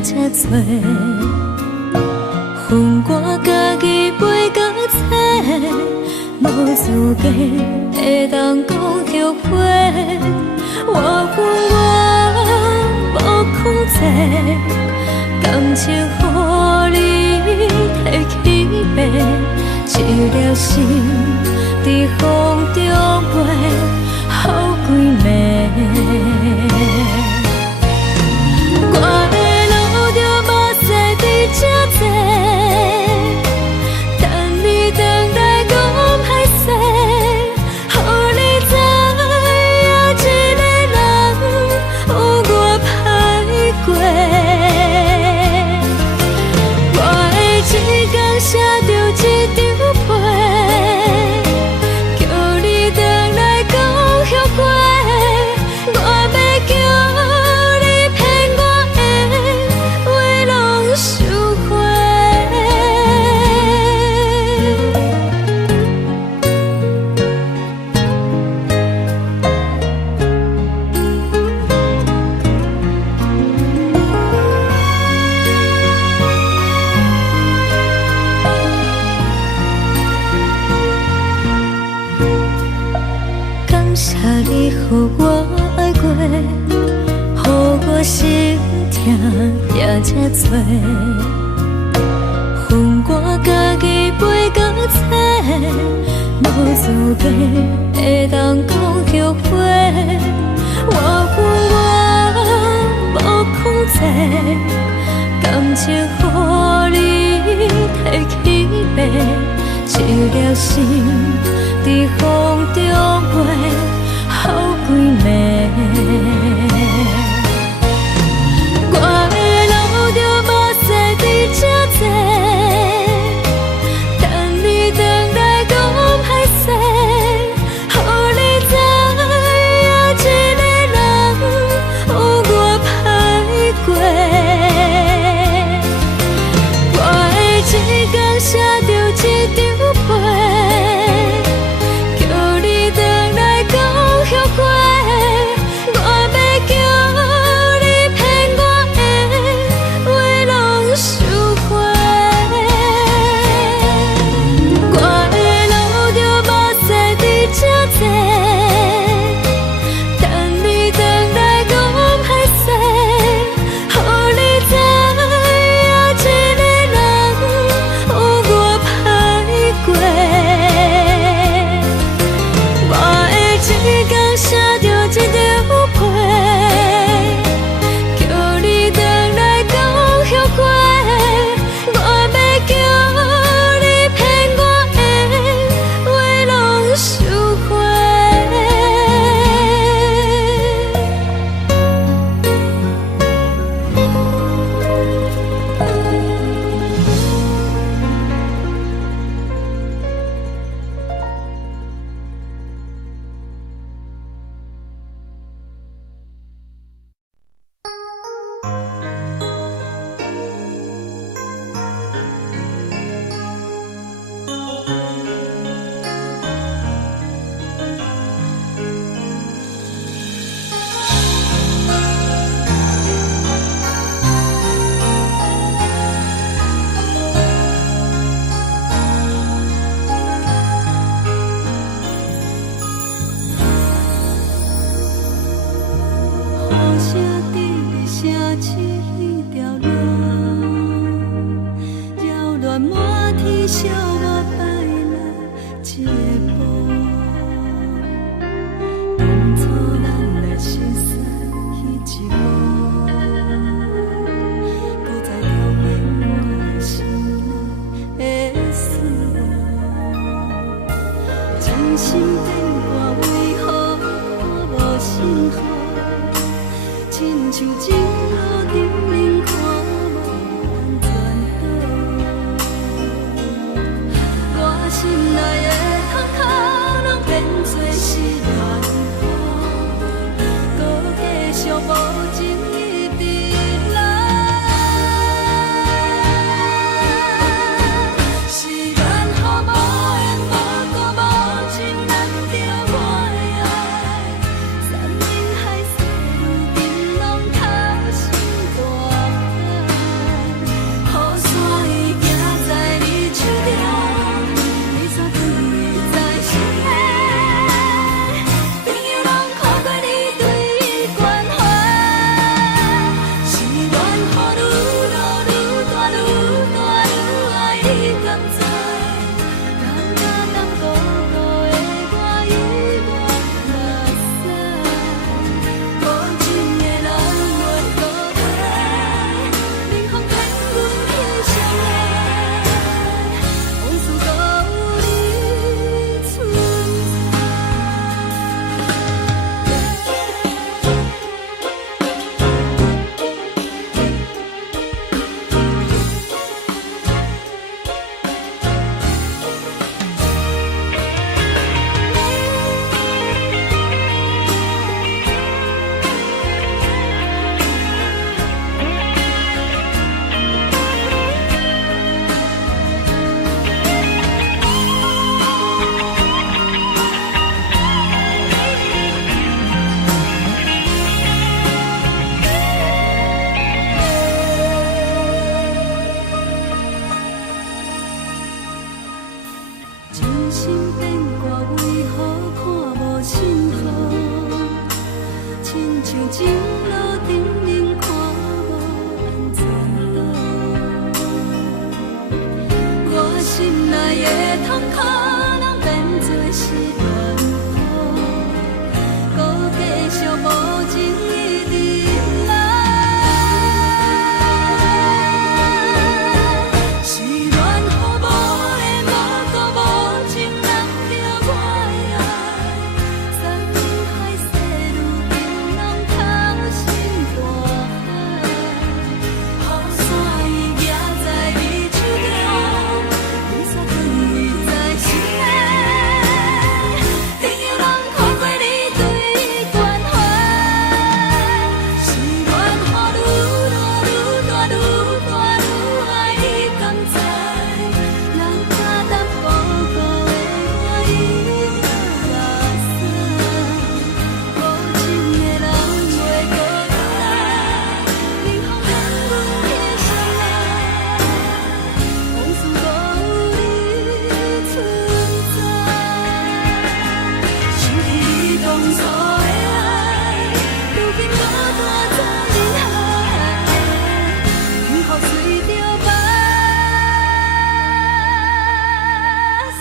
这多，恨我家己袂够切，无资格会当讲后悔。我恨我无控制，感情予你摕去卖，一粒心伫风中飞，好几暝。这多，等你回来讲歹势，予你知影一个人有我歹过。我的一天写着一张被，叫你回来你予我爱过，予我心痛也这多。恨我家己飞到这，无资格会当讲后悔。我恨我无控制，感情予你提起白，一粒心在风中飞，好几暝。我的路就无西伫这多，等你回来讲歹势，予你知影一个人有我歹过。我的一天写着一张被，叫你回来讲后悔。我要叫你骗我的话拢收回。我的路就无西伫这多，等你回来讲歹势，予你知影一个人有我歹过。我的一天写着一张被，叫你回来讲后悔。我要叫你骗我的话拢收回。雨声滴声起迄条路，扰乱满天，笑我败了这步。当初咱来熟悉迄一幕，搁再重现我心内的思念。真心变卦为何看无信号？亲像情路顶面看无咱前途，我心内的坎坷拢变作是乱雨，搁继续无情意伫来。是缘予无缘无故无情难着我的爱，山盟海誓如今拢透心大海，雨伞已行在你手中，你煞对伊在心内，朋友拢看过你对伊关怀，是缘予愈落愈大愈大愈爱你甘知，甘甲当孤独的我遗忘目屎，无情的人袂倒退，冷风骗阮去相会，往事搁有你存真心变卦为何看无信号？情路顶面看无安怎倒，我心内的痛可能变作是乱雨，搁继续无情一直来。是缘予无的无故无情人着我的爱，山盟海誓如今拢透心大海，雨伞伊举在你手中，雨伞藏伊在心内，朋友人看过你对关怀，是缘予愈大愈大愈大愈爱你甘知，人假淡薄薄的我已落伞，无情的人袂搁来，冷风冷阮的心内，往事搁有你存在，想起你当初的爱，如今搁大在人海，幸福随着目屎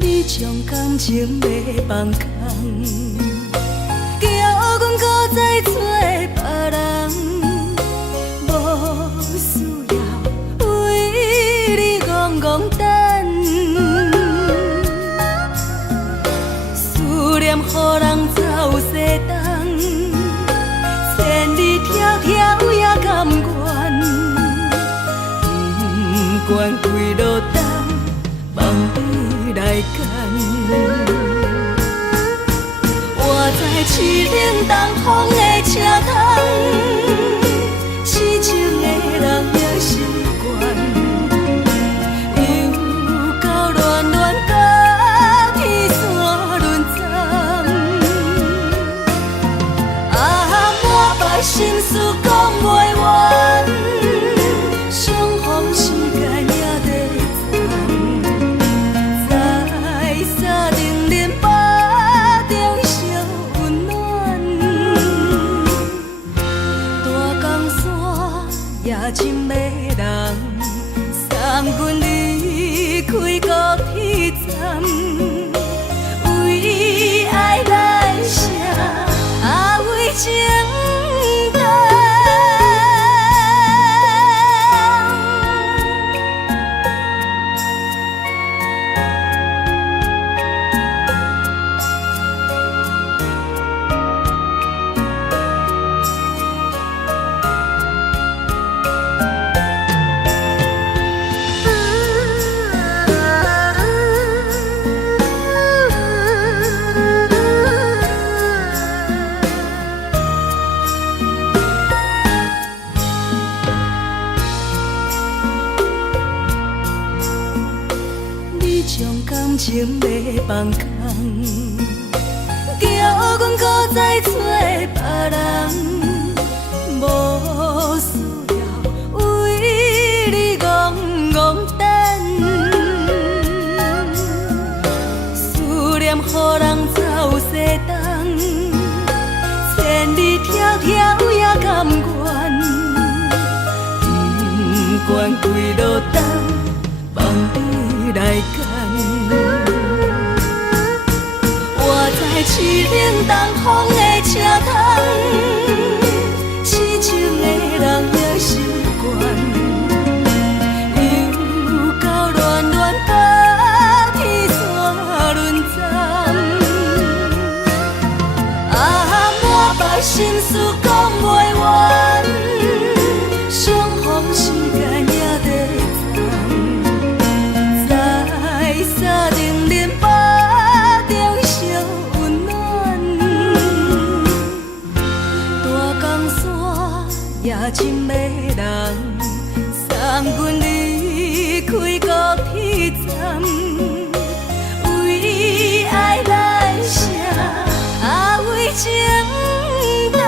你将感情要放空，叫阮搁再找别人，无需要为你戆戆等，思念予人走西东，千里迢迢也甘愿，不管几落冬，梦伊来干。我在凄冷东风的车窗，痴情的人也习惯，又到恋恋甲天山沦陷。啊，满腹心事讲袂完，相逢时间也在在沙定林巴中烧温暖，大江山夜深的人，送阮离开高铁站，为爱来写为情重。感情要放空，叫阮搁再找别人，无需要为你戆戆等，思念予人走西东，千里迢迢也甘愿，不管几落冬，梦伊来干。我在凄冷东风的车窗，痴情的人也习惯，又到恋恋甲天山沦陷。啊，满腹心事讲袂完，相逢时间也在夜深的人，送阮离开高铁站，为爱来生，为情重。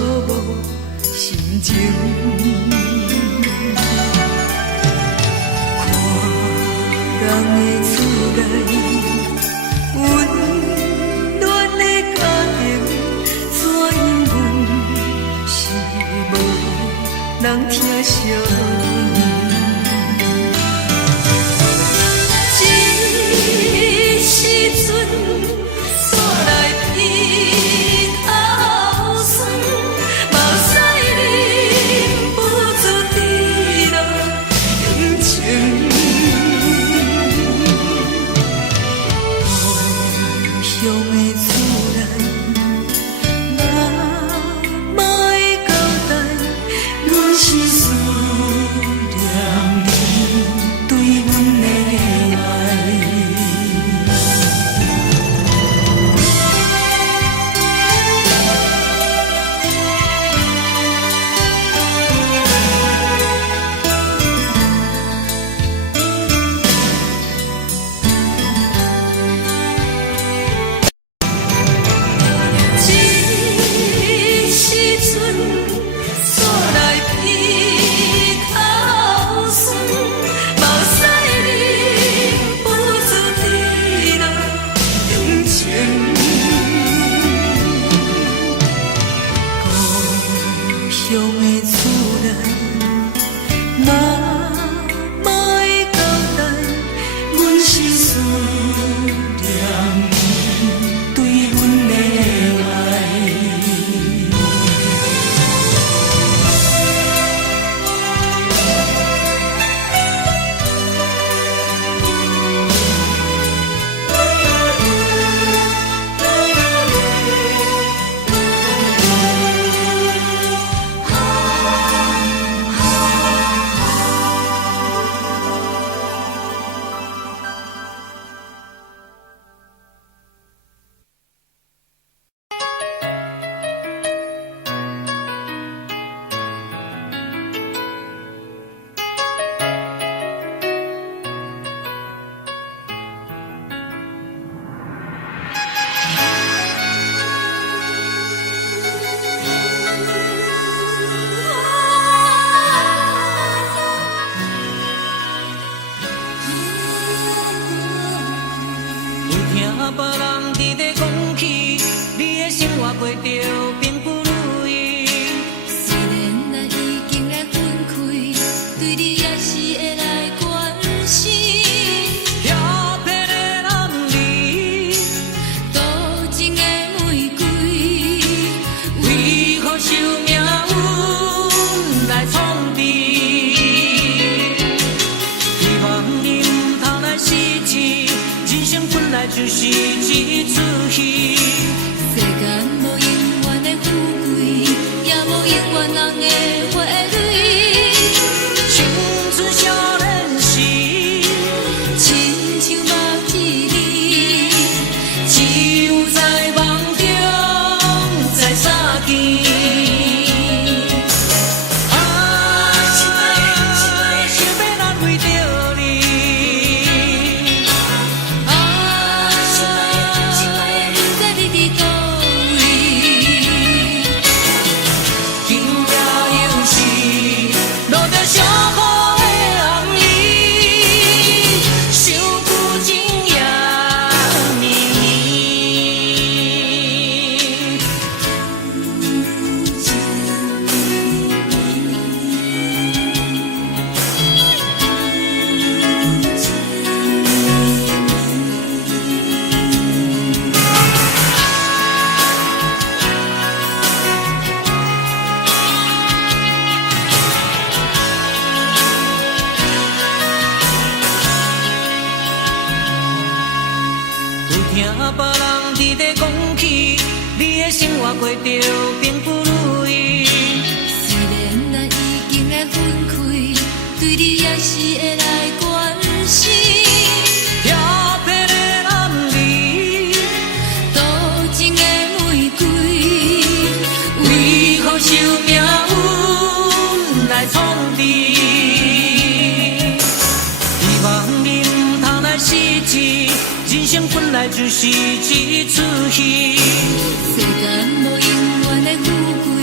无心情。看人的厝内温暖的家庭，怎因阮是无人疼惜？就是一出戏。世间无永远的富贵，也无永远人的花蕊。青春少年时，亲像目睭里，只有在梦中才相见。 听别人伫咧讲起，你的生活过着并不如意。虽然咱已经会分开，对你也是会来关心。调皮的男儿，多情的玫瑰，为何受命运来创治？希望你唔通来失志。 人生本来就是一出戏，世间无永远的富贵，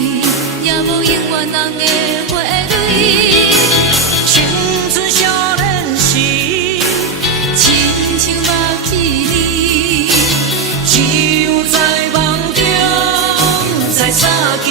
远人的花蕊。青春少年时，亲像目一日，只有在梦中才相见。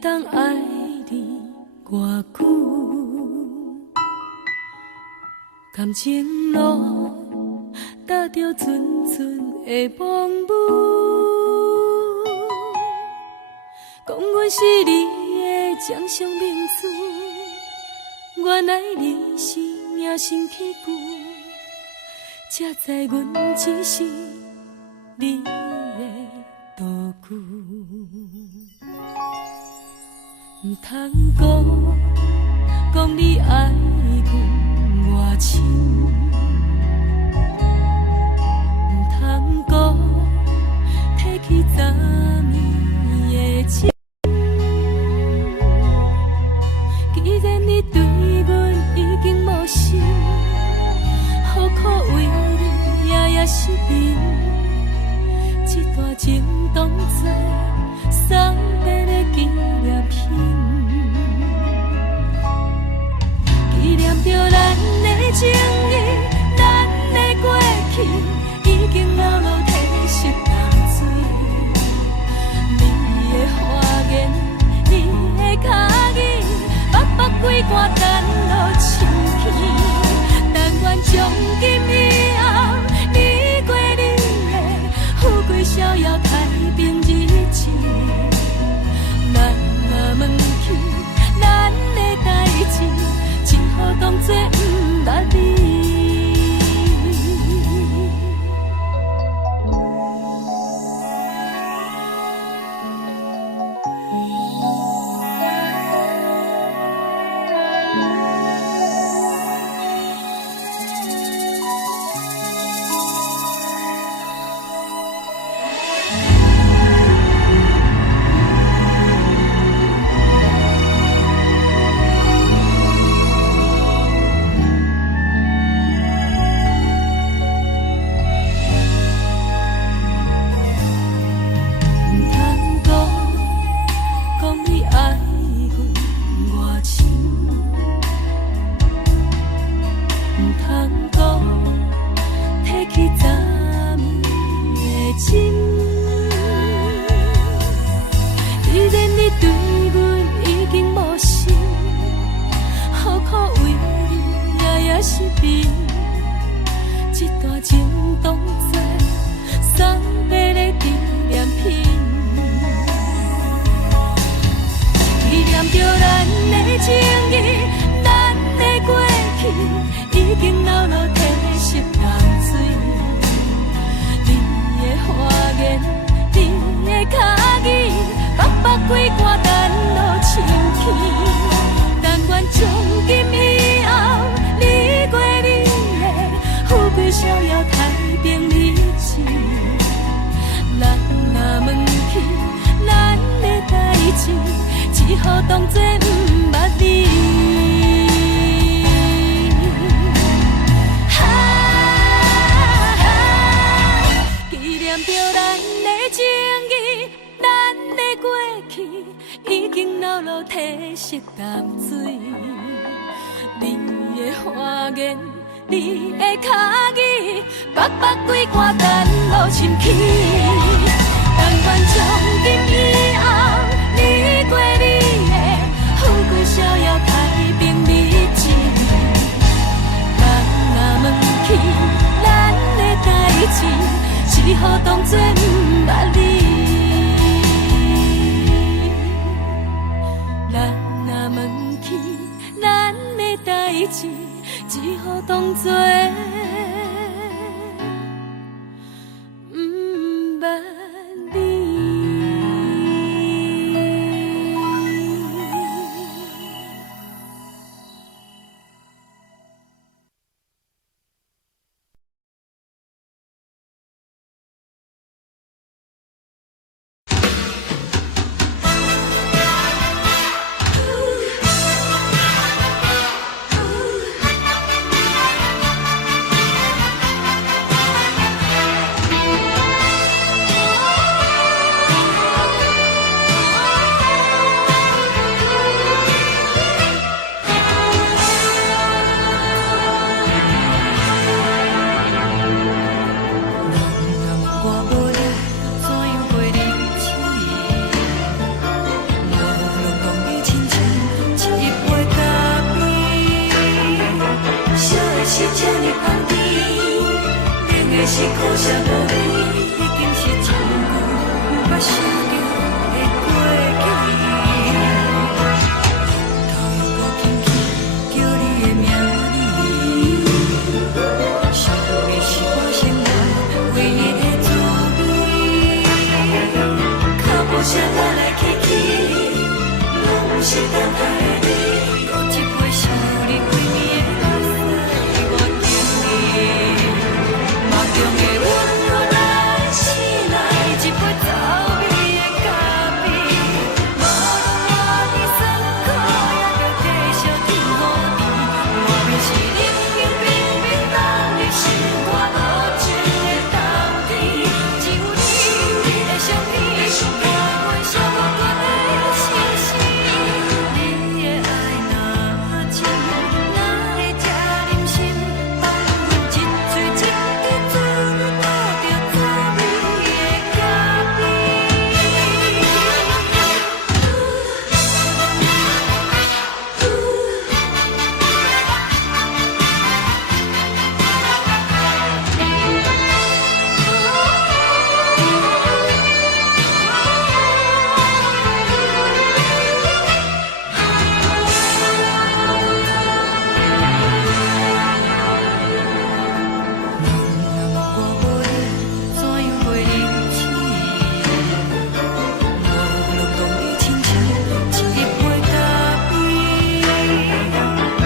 当爱你偌久，感情路踏着纯纯的风舞，讲阮是你的掌上明珠，原来你是命生起句，才知阮只是你的道具。唔通讲你爱阮偌深，唔通讲提起昨暝的情。既然你对阮已经无心，何苦为你夜夜失眠？这段情当作送别的纪念品，纪念着咱的情谊，咱的过去已经老老褪色淡水。你的花言，你的脚语，白白几挂等落深去。但愿从今以后，你过你的富贵逍遥太平日子。咱若问起咱的代志，只好当作不捌你。只好当作不捌你。纪念着咱的情谊，咱的过去已经老老褪色淡水。你的花言，你的脚语，白白几挂等落深去。但愿从今以后，你过你的富贵逍遥太平日子。咱若问起咱的代志，只好当作不捌你。咱若问起咱的代志，只好当作不捌你。可惜无你，已经是一句不捌想着的过去。头又搁轻轻叫你的名字，想你是我生活唯一的滋味。脚步声来来去去，拢是等待的你，搁一杯想你几暝的目屎，我敬你。梦中的阮我来醒来，一杯走味的咖啡，无论我的酸苦，也着继续甜予你。外面是冷冷冰冰冻的心肝无情的冬天，只有你的相片，陪阮寂寞过的星星。你的爱若真，哪会这忍心放阮一嘴一滴珠，倒着滋味的咖啡。我无你，怎样袂忍气？无论当你亲像一杯咖啡，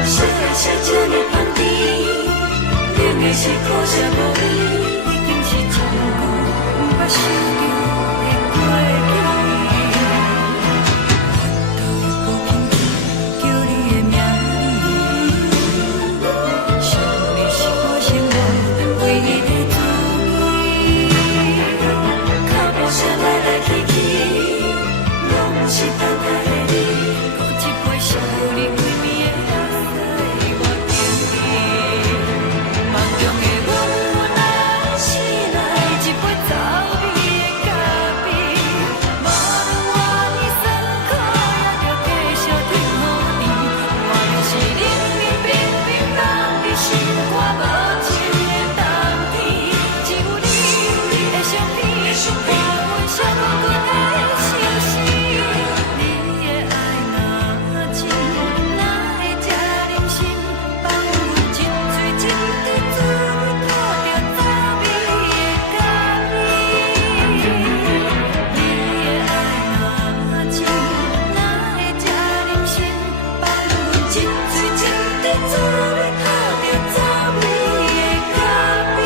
小的是这呢香甜，冷的是可惜无你，已经是一句不捌想着的过去。头又搁轻轻叫你的名字，想你是我生活唯一的滋味。脚步声来来去去，拢是等待的你，搁一杯想你几暝的目屎，我敬你。梦中的阮我来醒来，一杯走味的咖啡，无论我的酸苦，也着继续甜予你。外面是冷冷冰冰冻的心肝无情的冬天，只有你的相片，陪阮寂寞过的星星。你的爱若真，哪会这忍心放阮一嘴一滴珠，倒着滋味的咖啡。你的爱若真，哪会这忍心放阮一嘴一滴珠，倒着滋味的咖啡。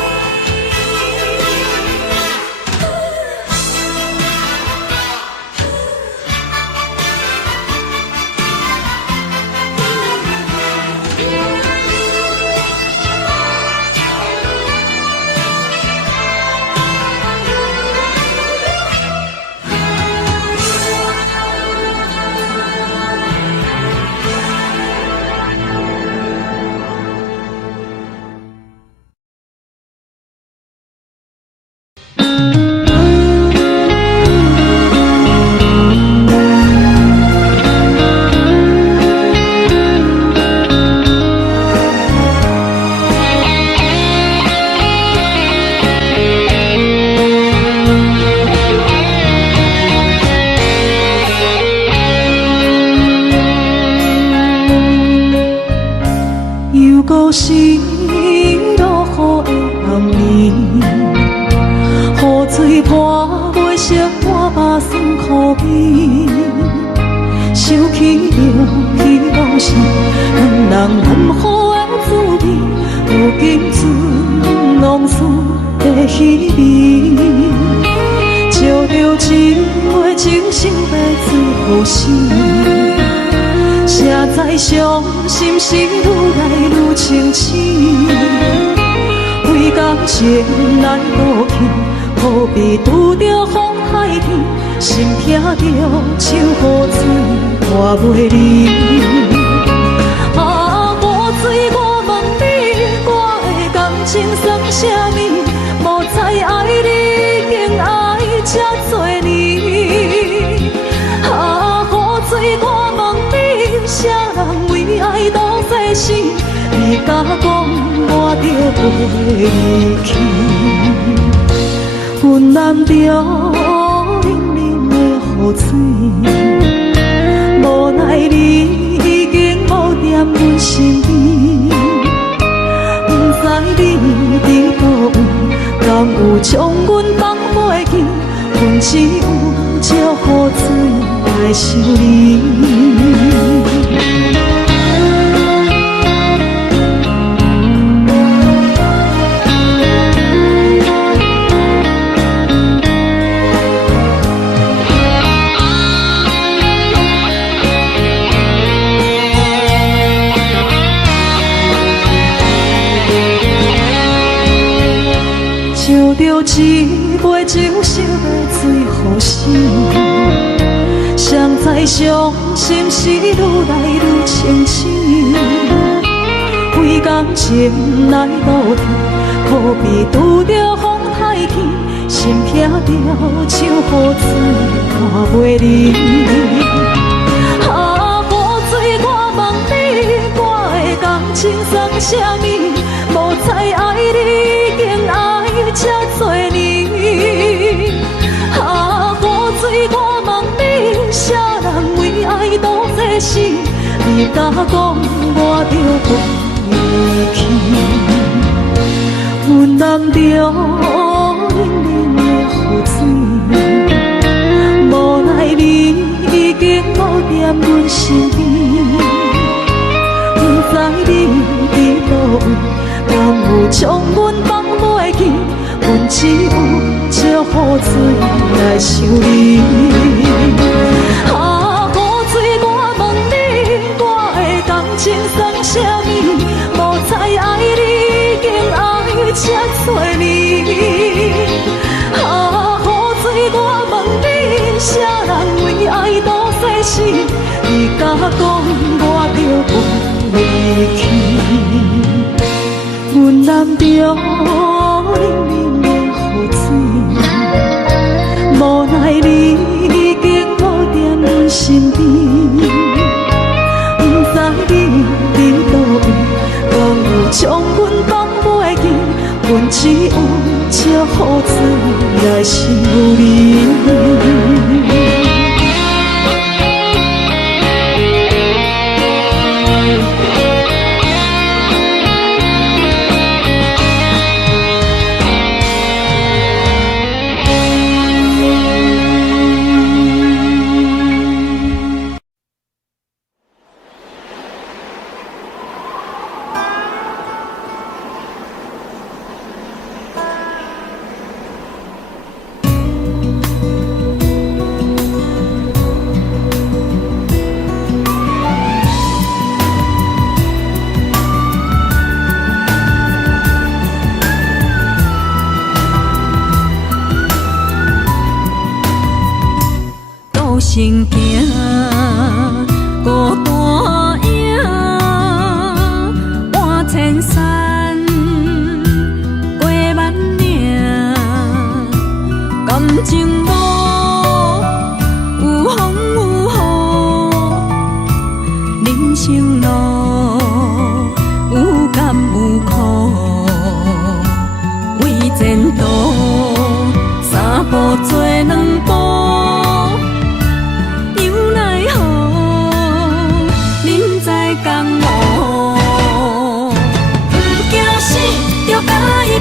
又搁是落雨的暗暝，雨水泼袂熄我目酸苦味，想起着彼往事，两人难好的滋味，如今存往事的稀微，照着一月情深白水雨丝。谁知伤心事愈来愈清醒，为感情来倒去，何必拄着风海天，心痛着手雨水拖袂离。啊，雨水，我问你，我的感情算啥物？无再爱你，竟爱这多年。啊，雨水，我问你，啥人为爱斗世事？你敢讲我着离去。阮南着冷冷的雨水，无奈你已经无踮阮身边，不知你伫倒位，敢有将阮放袂记？阮只有借雨水来想你。烧着一杯酒，烧来醉予醒。谁知伤心事愈来愈清醒。为感情来斗阵，可比拄着风太起，心痛着像雨水看袂离。啊，雨水，我问你，我的感情算啥物？无再爱你，竟爱这多年。啊，雨水，我问你，啥人为爱赌这死？你敢讲我着离去？阮淋着冷冷的雨水，无奈你已经无踮阮身边，不知你伫倒位，敢有将阮放袂记？阮只有借雨水来想你。啊，雨水，我问你，我的感情算啥物？无再爱你，竟爱这多年。啊，雨水，我问你，啥人为爱赌这死？你敢讲我着离去？阮淋着冷冷的雨水，无奈你已经无踮阮身边，不知你伫倒位，敢有将阮放袂记？阮只有借雨水来想你。行行，孤单影，半千山，过万岭，感情无有风有雨，人生路有甘有苦，为前途三步做两步。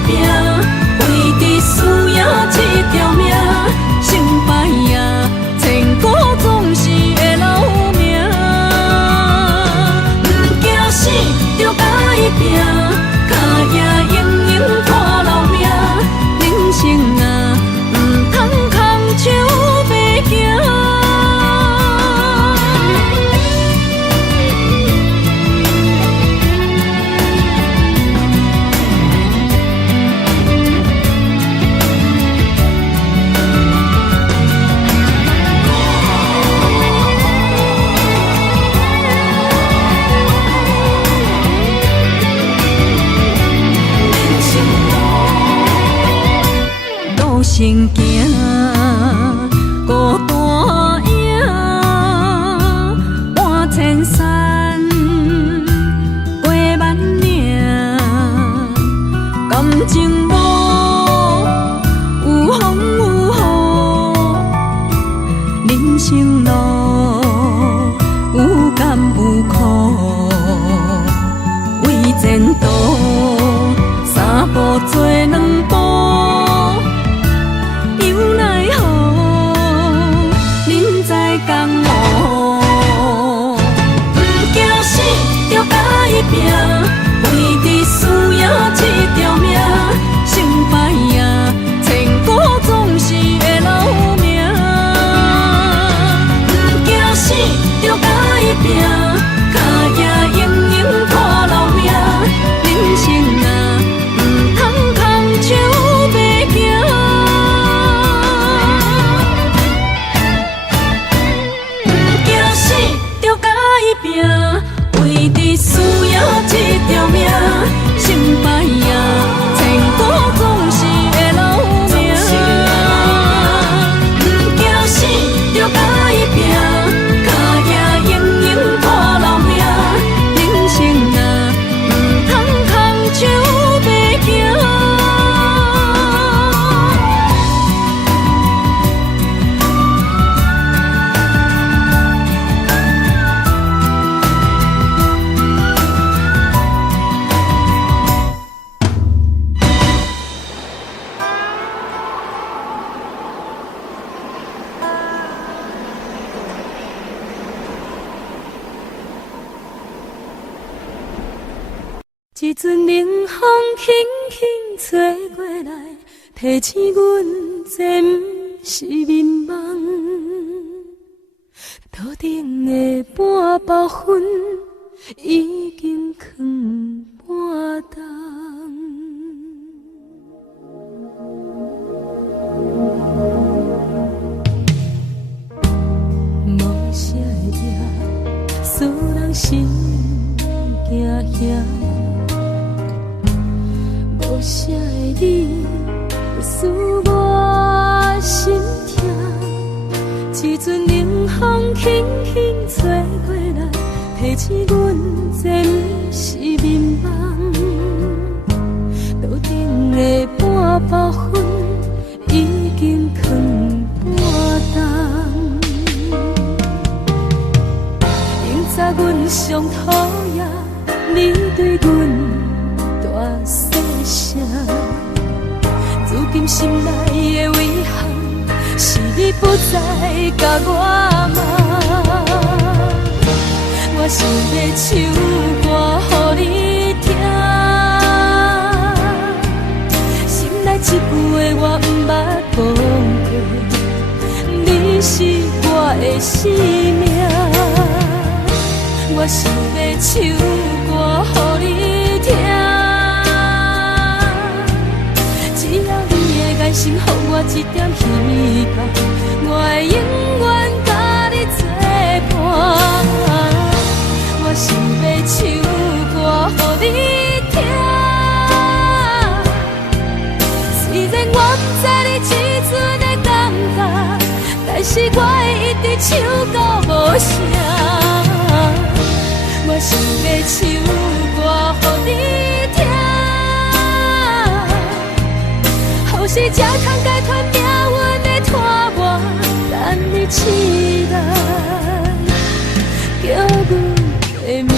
拼，为伫输赢这条命，成败也千古总是会留名。不惊死，着爱拼，脚也硬硬看留名。人生啊，不通空手白行。行行，孤单影，半千山，过万岭，生路有甘有苦，为前途三步做两步，又奈何人在江湖，不惊死着甲伊拼，为伫需要这条命，成败赢，千古总是会留名。不惊死着甲伊拼，脚也用用拖留命。人生啊，唔通空手白行。不惊死着甲伊拼，为伫需要这条命，成败赢，千古总是会留名。不惊死着甲伊拼，脚也用用拖留命。人生啊，唔通空手白行。一阵冷风轻轻吹过来，提醒阮这不是眠梦。头顶的半包云已经藏半冬。无啥会惹，使人心惊惊。无啥的你，使我心痛。一阵冷风轻轻吹过来，提醒阮这不是眠梦。头顶的半包云已经藏半冬。明早阮上讨厌你对阮大细声，如今心内的遗憾，是你不再甲我骂。我想要唱歌予你听，心内一句话我不捌讲过，你是我的生命。我想要唱歌予你听，只要你会爱心，予我一点希望，我会永远甲你作伴。我想要唱歌予你听，虽然我不知你这阵的感觉，但是我会一直唱到无声。我想要唱歌予你听，后世才通解脱命运的拖磨，等你起来叫阮的名。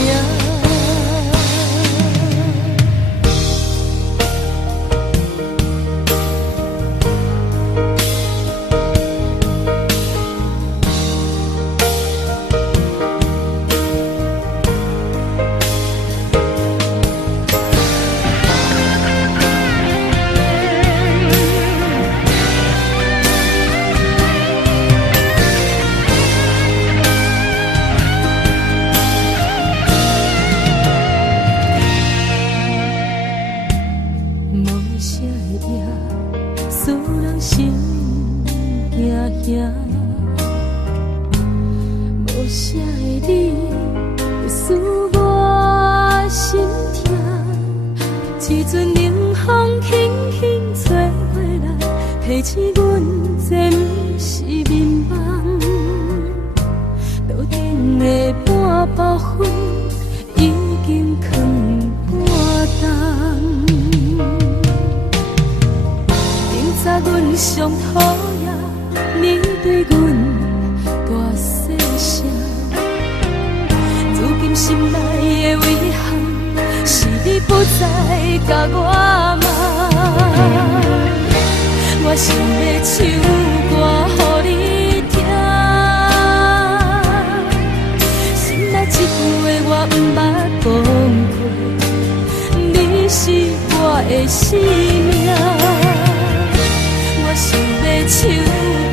无啥的你，会使我心痛。一阵冷风轻轻吹过来，提醒阮这不是眠梦。头顶的半包云已经藏半冬。明早阮上讨厌你对阮大甲我骂。我想要唱歌予你听，心内一句话我毋捌讲过，你是我的生命。我想要唱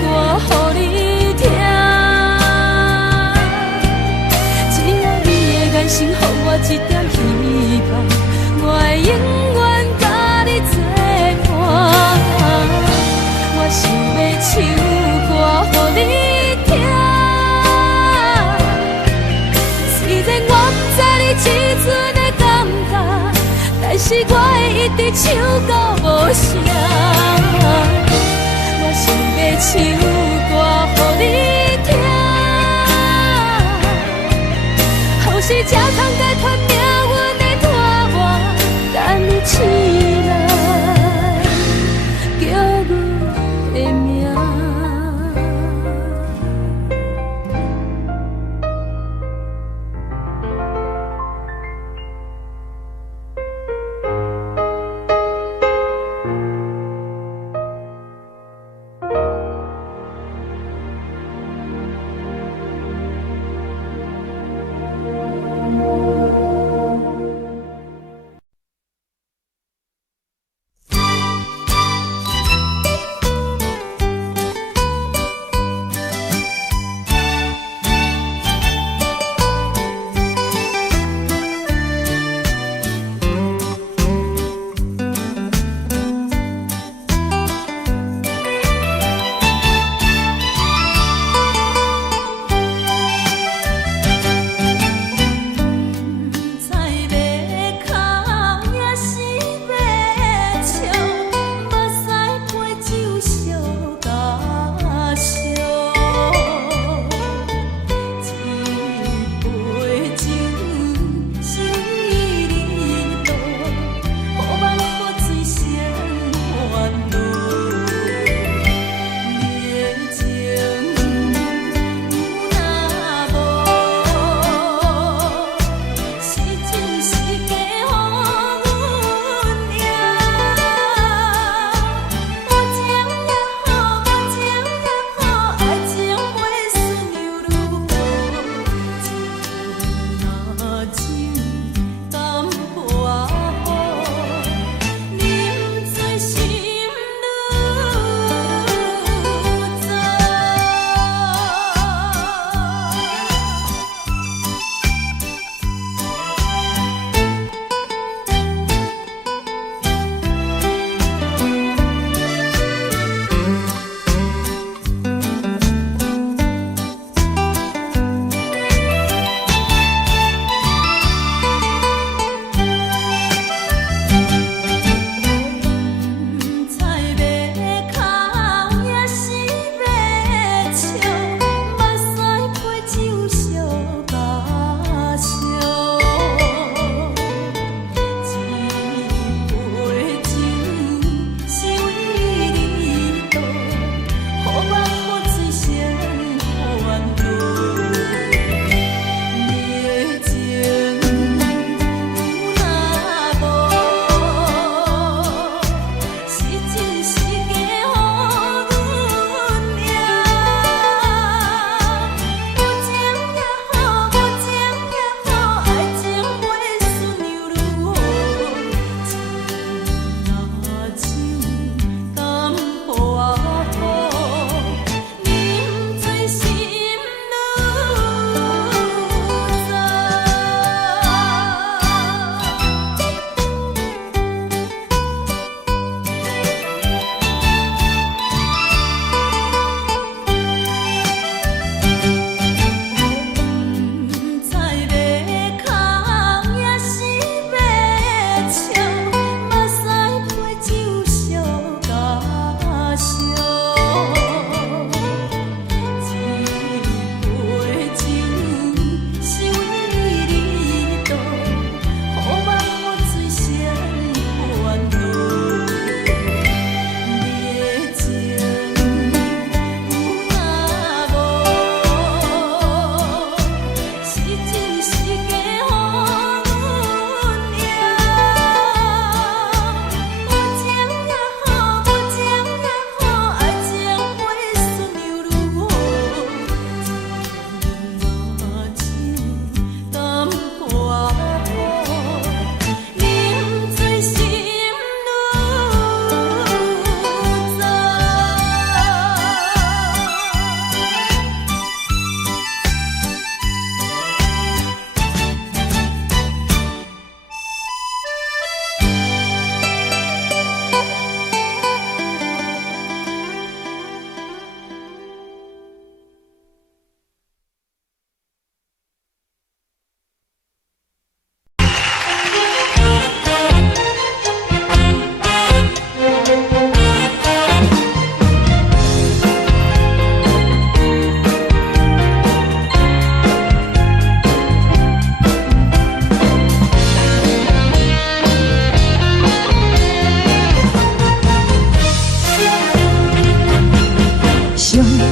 歌予你听，只要你的眼神予我一点希望，我会永远甲你作伴。我想要唱歌予你听，虽然我不知你这阵的感觉，但是我会一直唱到无声。我想要唱歌予你听，后世才通解脱命运的拖磨，等你醒来叫阮的名。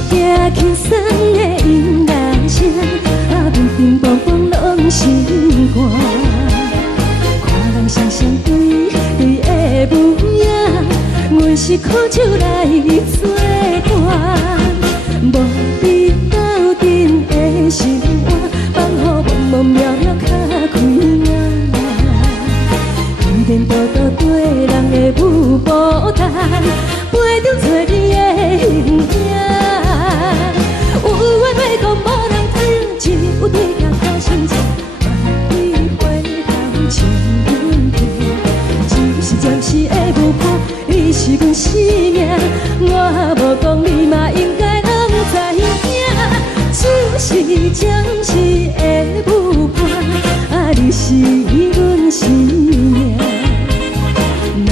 行轻松的音乐声，乒乒乓乓拢心肝。看人双双对对的舞影，阮是苦酒来作伴。无伫斗阵的心肝，放予茫茫渺渺较开眼。颠颠倒倒对人的舞步弹，陪着做你的形影。有话要讲，无人听，只有对镜头心情，万里回头唱阮听。就是暂时的舞伴，你是阮生命，我无讲你嘛应该拢知影。就是暂时的舞伴，你是阮生命。若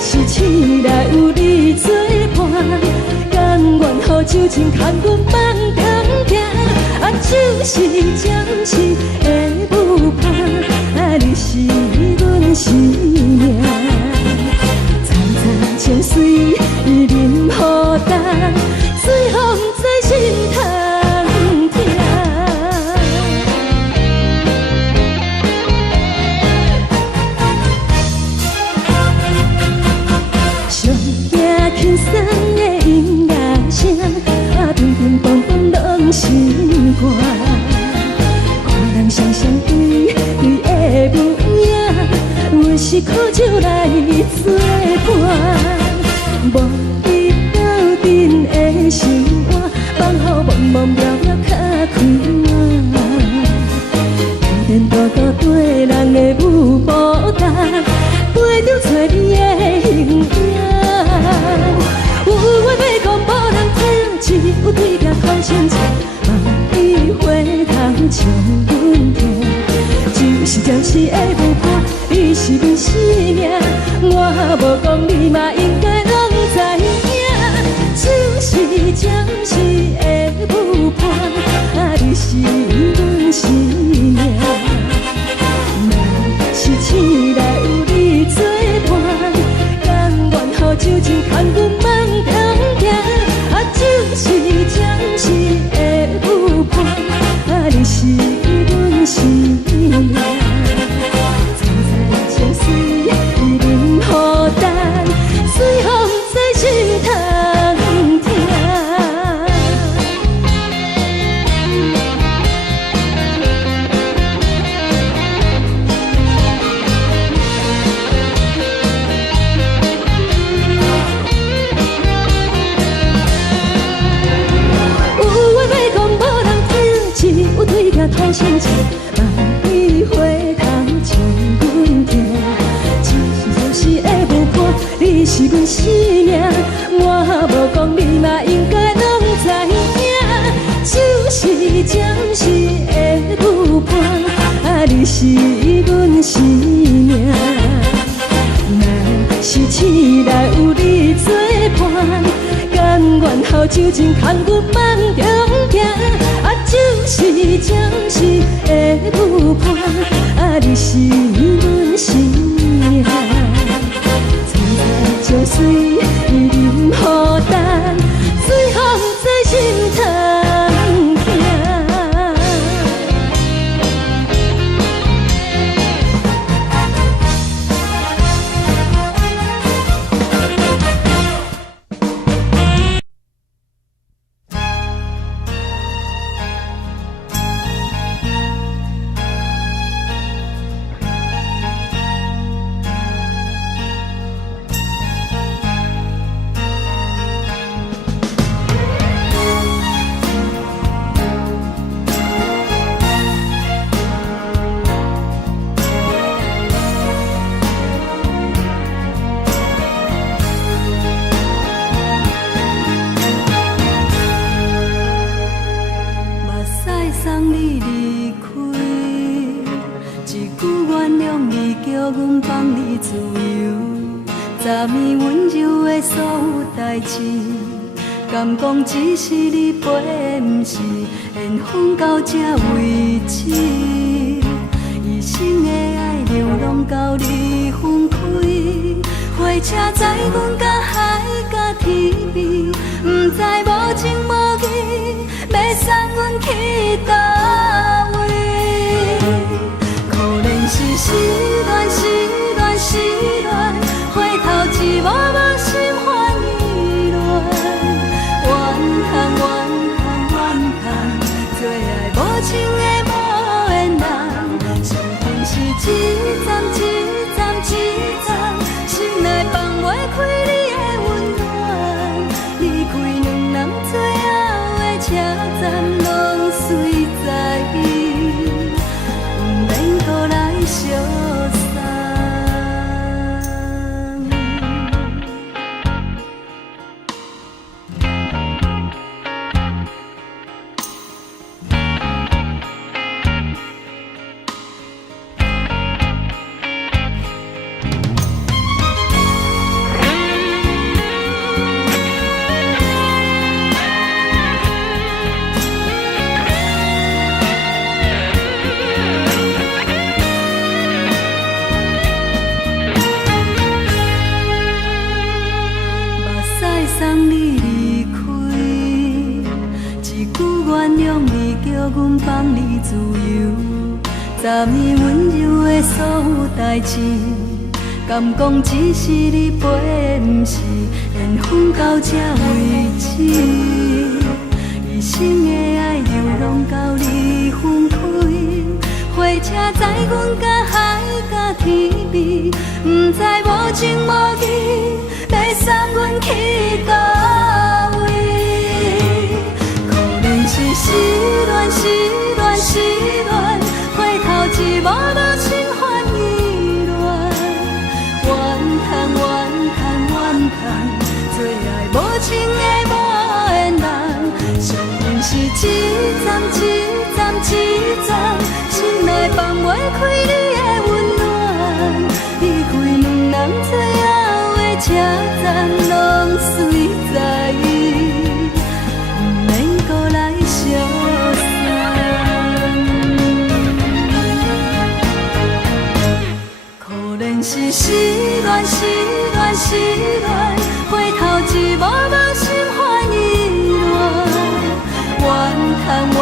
是醒来有你作伴，甘愿予酒精牵阮放长行。就是暂时的舞伴，你是阮生命。层层情水任何等，随风在心头。轻松的音乐声，乒乒乓乓拢心肝。看人双双对对的舞影，阮是苦酒来作伴。无伫斗阵的心肝，放予茫茫渺渺较开眼。颠颠倒倒对人的舞步弹，陪着做你的形影。有话要讲，无人听，只有对镜看心情，万里回头唱阮听。就是暂时的舞伴，你是阮生命，我无讲你嘛应该拢知影。就是暂时的舞伴，你是阮生命。若是醒来有你作伴，甘愿予酒精牵阮放长行。就是暂时的舞伴，你是阮生命。层层情水任何等，随风在心头听。有对镜头心情，万里回头唱阮听。就是暂时的舞伴，你是阮生命，我无讲你嘛应该拢知影。就是暂时的舞伴，你是阮生命。若是醒来有你作伴，甘愿予酒精牵阮放长行。就是暂时的舞伴，你是阮生命。层层情水任何等，随风在心头听。敢讲只是你陪，不是缘分到这为止。一生的爱流浪到你分开，怀火车载阮甲海甲天边，不知无情无义，要送阮去倒位？可怜是失恋，失恋，失恋，回头一幕幕心烦意乱，怨叹，怨叹，怨叹，最爱无情的无缘人，伤痕是一站一站一站，心内放袂开你的温暖，离开两人最后的车站，拢随在，不免搁来相送。送你离开，一句原谅你，叫阮放你自由。昨暝温柔的所有代志，敢讲只是你陪，不是缘分到这为止。一生的爱流浪到你分开，火车载阮甲海甲天边，不知无情无义，要送阮去倒位？可怜是失恋，失恋，失恋，回头一幕幕心烦意乱，怨叹，怨叹，怨叹，最爱无情的无缘人，伤痕是一站一站一站，心内放袂开你的温暖，离开两人最后的车站，拢随在，不免搁来相送。可怜是失恋，失恋，失恋，回头一幕幕心烦意乱，怨叹，怨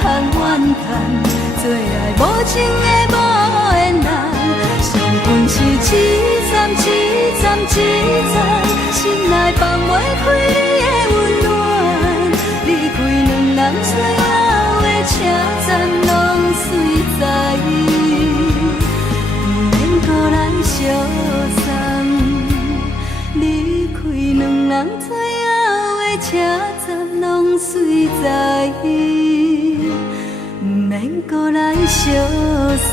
叹，怨叹，最爱无情的无缘人，伤痕是一站一站一站，心内放袂开你的温暖，离开两人最后的车站，拢随在，不免搁来相送。离开两人最后的车站，拢随在，不免搁来相送。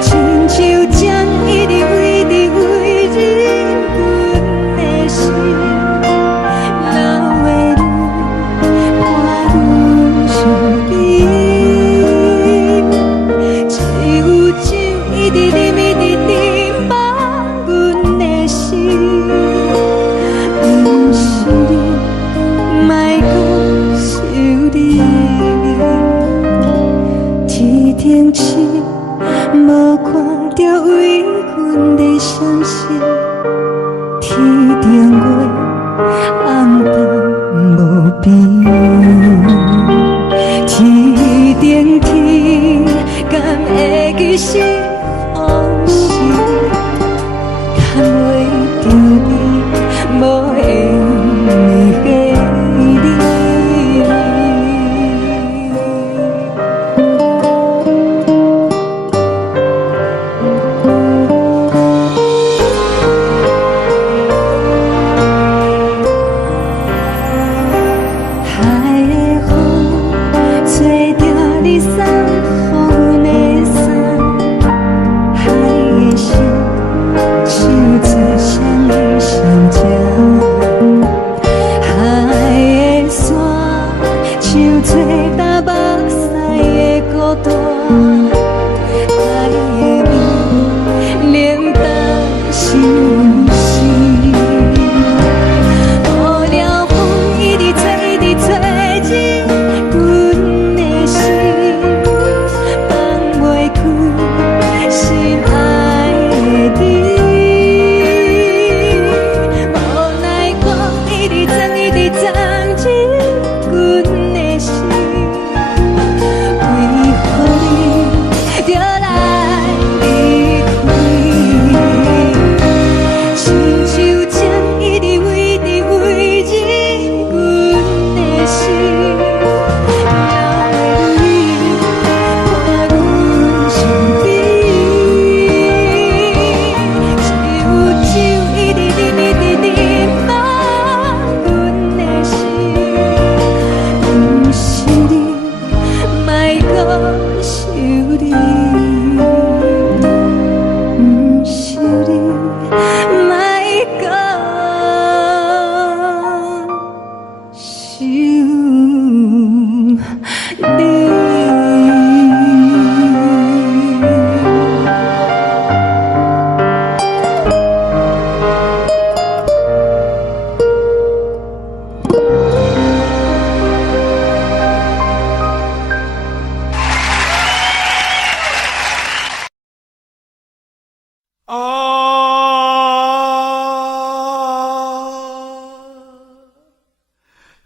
亲像针一直为你为边，天顶天，敢会记是往事？牵袂着你，无会记你。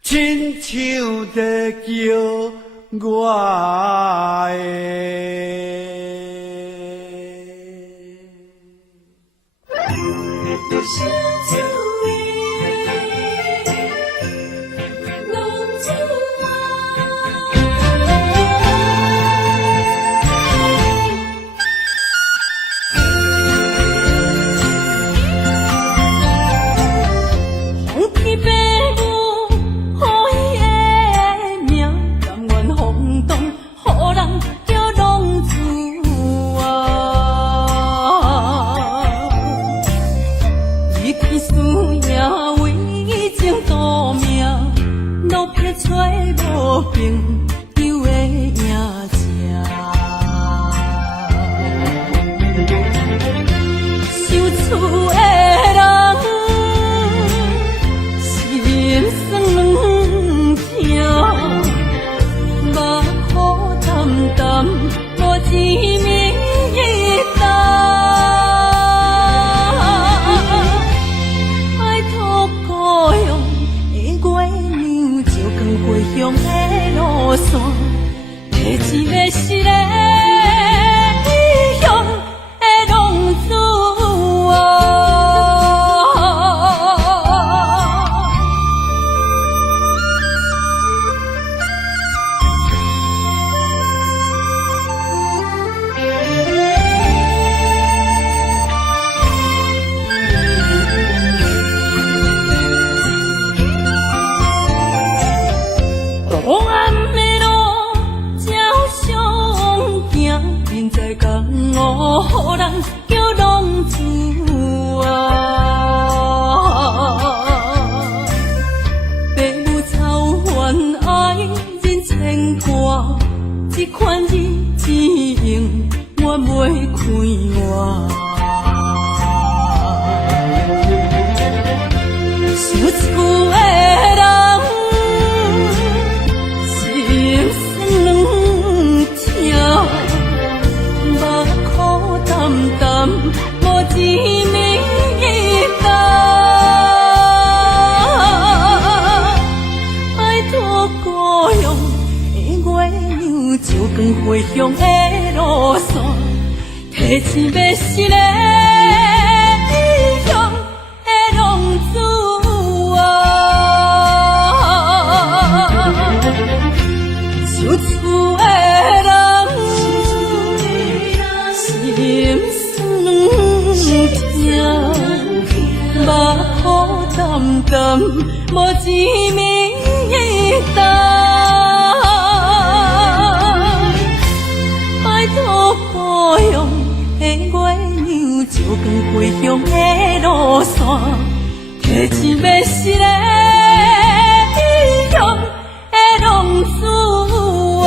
亲像在叫我爱故乡的月亮，照光回乡的路线，提醒要是个异乡的浪子啊，就厝的人心酸痛，目眶淡淡，无一面灯。拜托故乡的月亮，照光回乡的路线，提醒要是个异乡的浪子啊。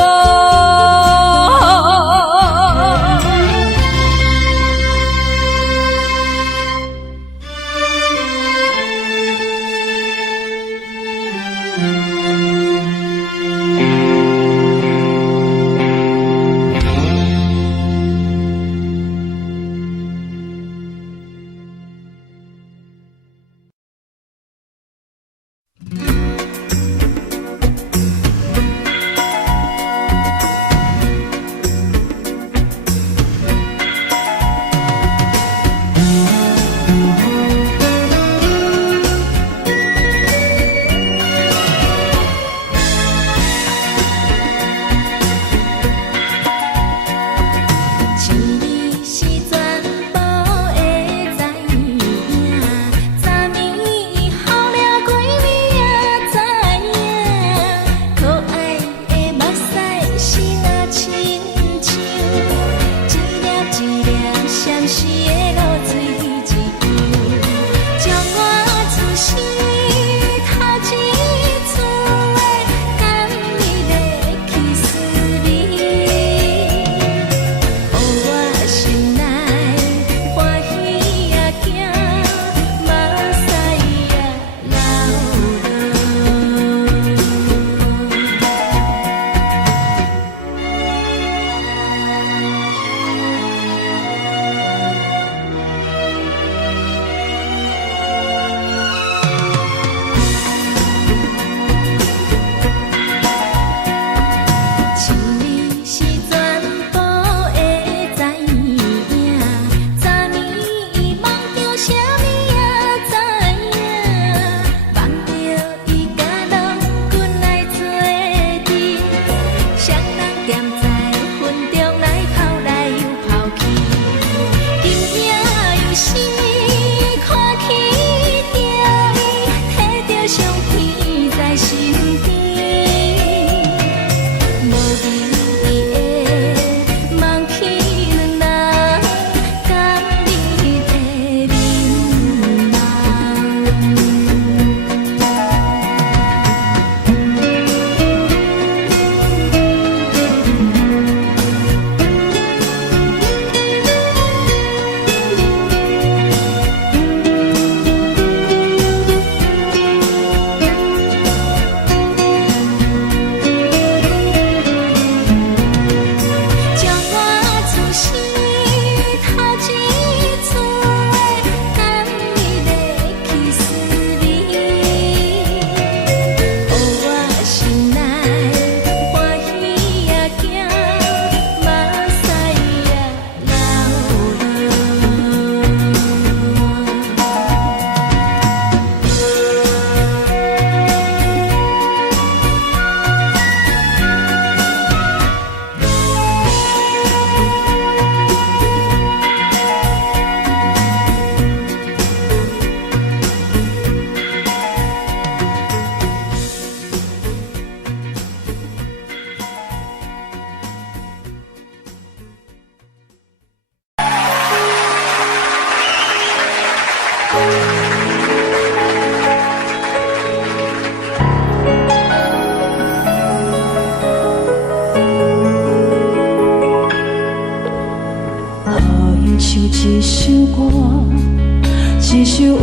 一首有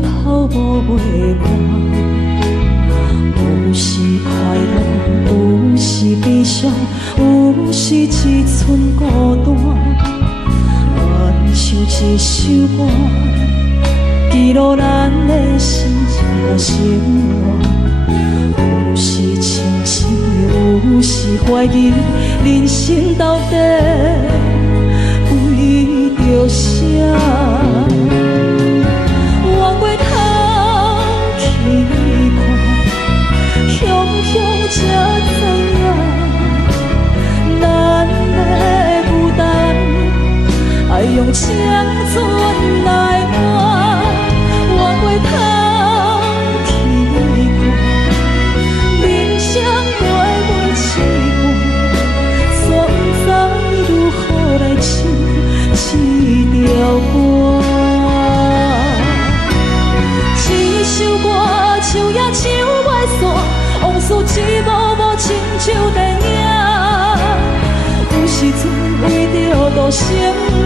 头无尾歌，有时快乐，有时悲伤，有时一寸孤单。愿唱一首歌，记录咱的心情甲生活，有时亲怀疑人生到底为着啥？弯月头去看，雄雄才知影，咱的孤单爱用青春来换。弯月头去看，人生月凄寒，煞不知如何来唱这条歌。一首歌唱也唱袂煞，往事一幕幕亲像电影。有时阵为着度生活，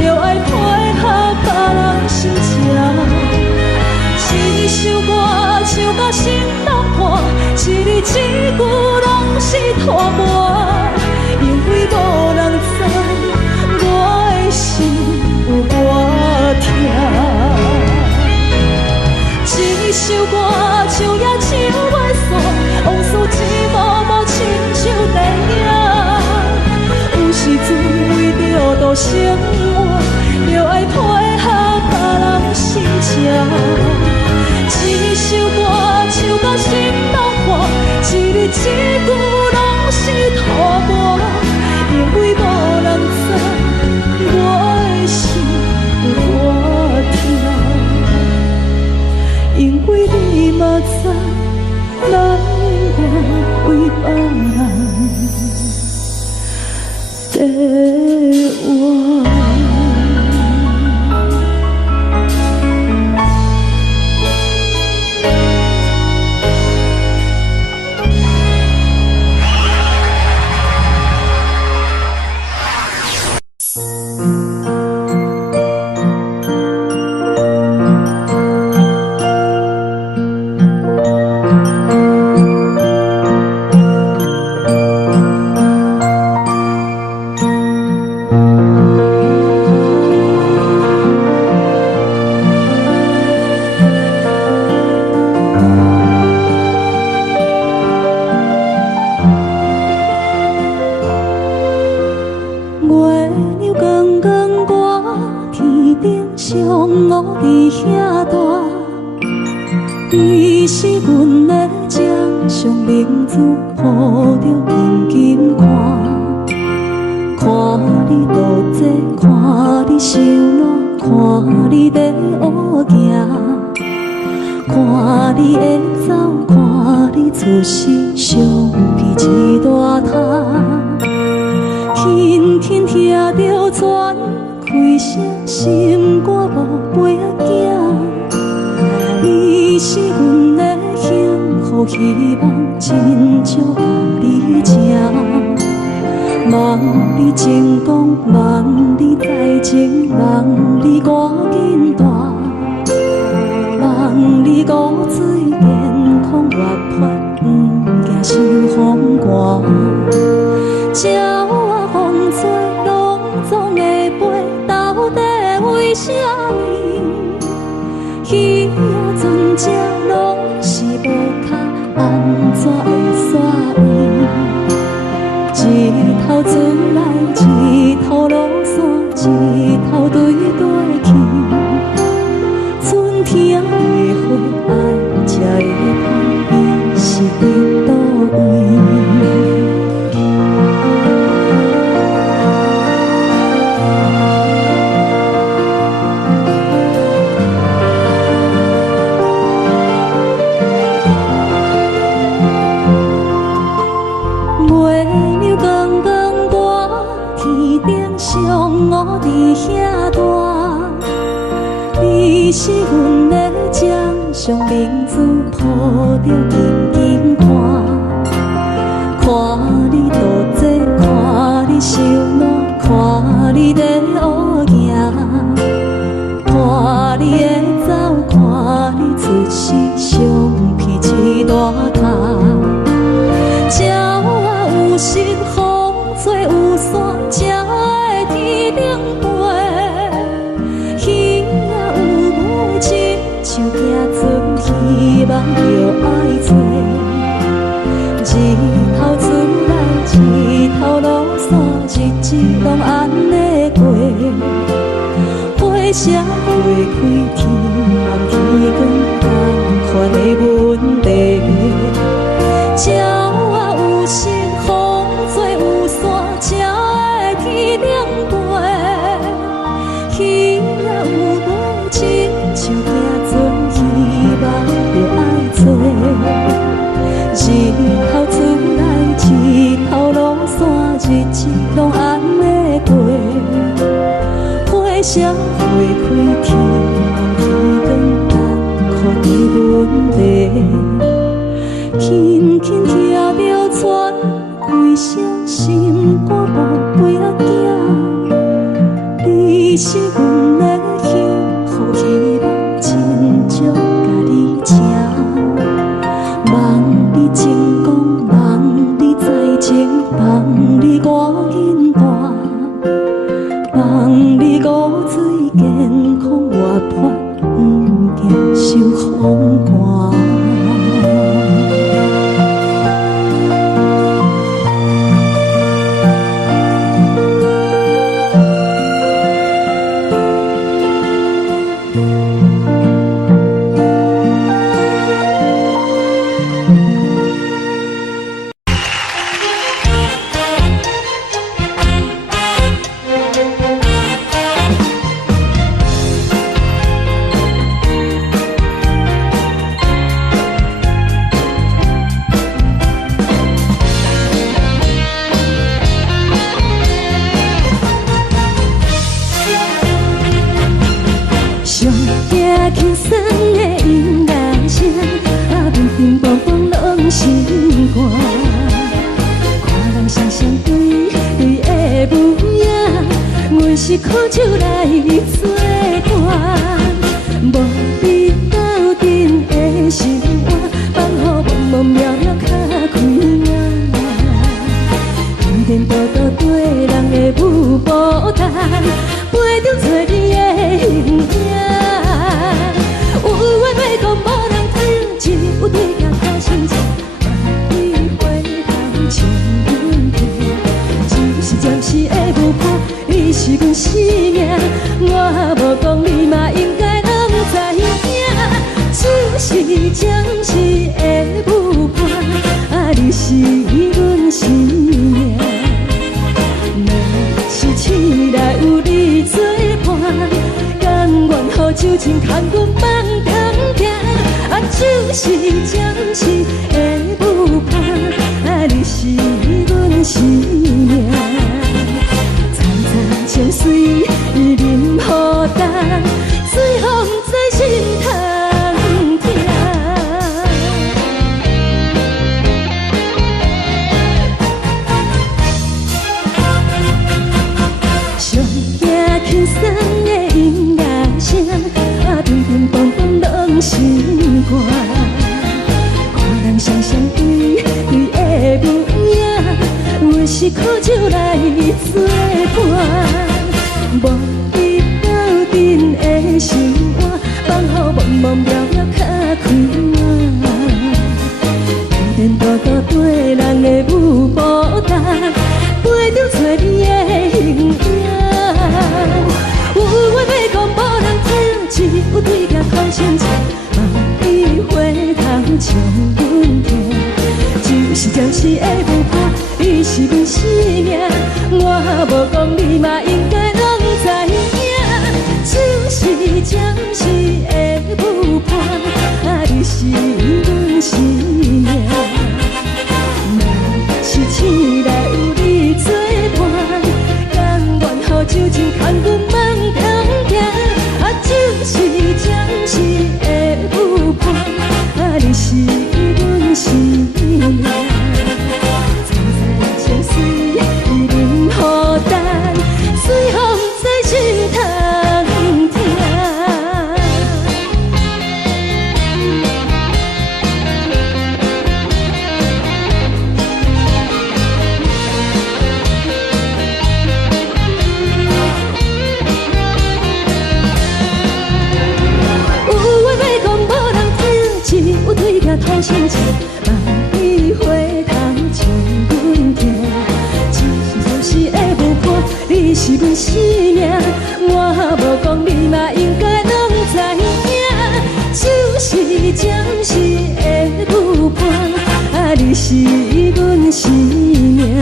就爱配合别人心情。一首歌唱到心拢破，一字一句拢是拖磨，因为无人知我的心有多痛。一首歌唱也唱袂煞，往事一幕幕亲像电影。有时阵为着度生活，就爱配合别人心情。一首歌唱到心拢破，一字一句拢是拖磨，因为无人知我的心有多痛。因为你嘛知，咱永远为别人在活。你是阮的掌上明珠，抱着紧紧看，看你独坐，看你受难，看你在乌行，看你会走，看你出世，相片一大摊，轻轻听着泉开声，心肝无飞仔行。你是阮的幸福希望，真少甲你情。望你成功，望你再情，望你赶紧大，望你骨髓健康活泼，不惊受风寒。鸟仔风吹，拢总会飞，到底为什么？鱼仔船只拢是无脚，安怎会煞位？一头船来，一头落山，一头对对去。春天的花爱吃的香，伊是伫倒位？我伫遐大，你是阮的掌上明珠，抱着紧紧看，看你独坐，看你受难，看你在乌行，看你会走，看你出世，相片一大摊。鸟仔有时风吹有伞，才会天顶飞。鱼仔有尾，亲像行船，希望着爱找。日头出来，日拢安尼过，陪社会开天暗天光同款的问题。鸟仔有心，风做有线，才会天亮飞。鱼仔有母亲，像行船，希望着爱做。日头出来，日头落山，日子拢安尼过。陪社会开天暗天光同款的问题。轻轻听苗传，归声心肝宝贝仔囝，你是阮的幸福希望，亲像甲你请。望你成功，望你在前，望你赶紧大，望你骨髓健康活泼，不惊受风寒。轻松的音乐声，乒乒乓乓拢心肝。看人双双对对的舞影，阮是苦酒来作伴。无你斗阵的生活，放予茫茫渺渺较开眼。颠颠倒倒对人的舞步弹，陪着做你的形影。有话要讲，无人听，只有对镜看心情。万里回头像阮家，就是暂时的舞伴，你是阮生命。我无讲，你嘛应该拢知影，就是暂时的舞伴，你是阮生命。若是醒来有你作伴，甘愿予酒精牵阮放通行，就是暂时的舞伴，你是阮生命。惨惨情水任何担，随风在心头听。上惊轻松的音乐声，乒乒乓乓拢心肝。看人双双对对的舞影，阮是苦酒来作伴。无你斗阵的生活，放予茫茫渺渺较开眼。颠颠倒倒对人的舞步弹，陪着做你的形影。有话要讲，无人听，只有对镜看心情。望你回头像阮家，就是暂时的舞伴，你是阮生命。我无讲，你嘛应该拢知影，就是暂时的舞伴，你是阮生命。若是醒来有你作伴，甘愿予酒精牵阮放通行，就是暂时的舞伴，你是阮生命。惨惨情水任何担，随风在心头听。是阮生命。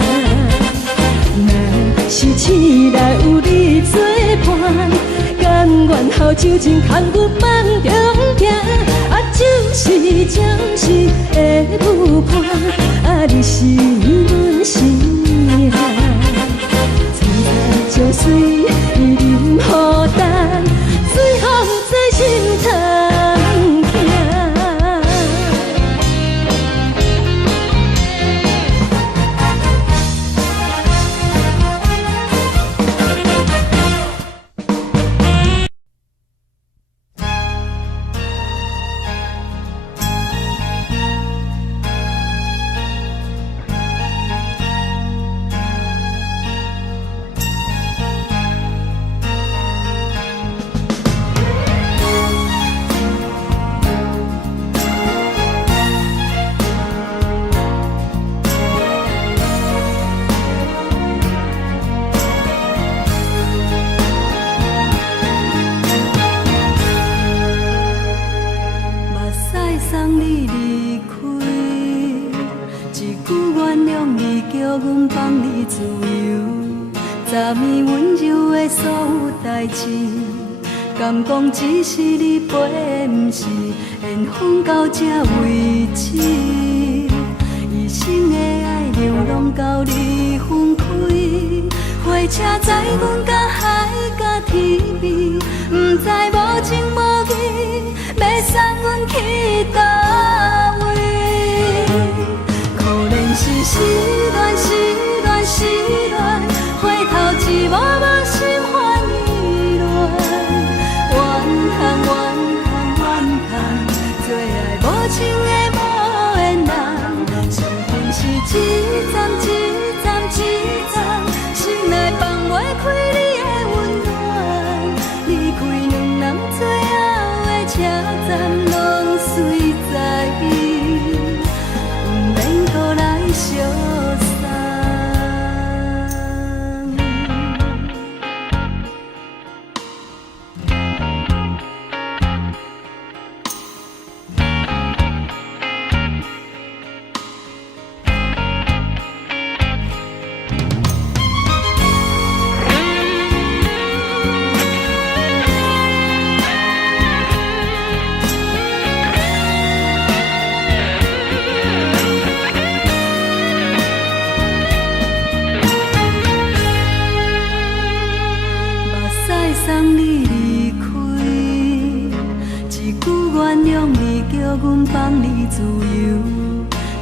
若是醒来有你作伴，甘愿好酒情牵阮梦中行，啊，就是暂时的舞伴，啊，你是阮生命。存在就水伊任孤单，随风在心头行。敢讲只是你陪，不是缘分到这为止。一生的爱流浪到你分开，火车载阮甲海甲天边，不知无情无义，要送阮去倒位？可怜是失恋，失恋，失恋，回头一幕幕心烦意乱。最爱无情的无缘人，相分是一站一站一站，心内放袂开你的温暖。离开两人最后的车站，拢随在伊，不免搁来相送。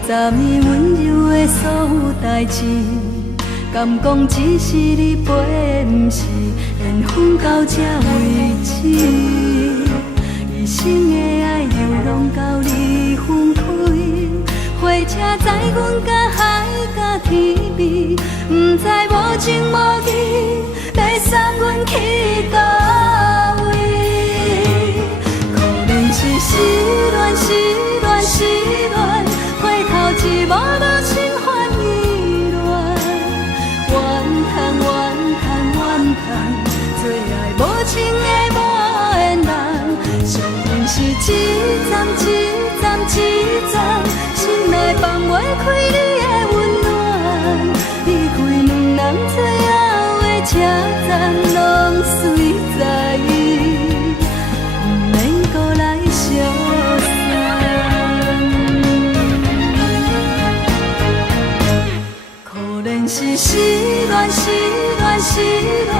昨暝温柔的所有代志，敢讲只是你陪，不是缘分到这为止。一生的爱流浪到你分开，火车载阮甲海甲天边，不知无情无义，要送阮去倒位？可怜是失恋，失恋，失恋。一幕幕心烦意乱，怨叹怨叹怨叹，最爱无情的无缘人，相分是一站一站一站，心内放袂开你的温暖。离开两人最后的车站，拢随在伊，不免搁来相送。是失恋，失恋，失恋，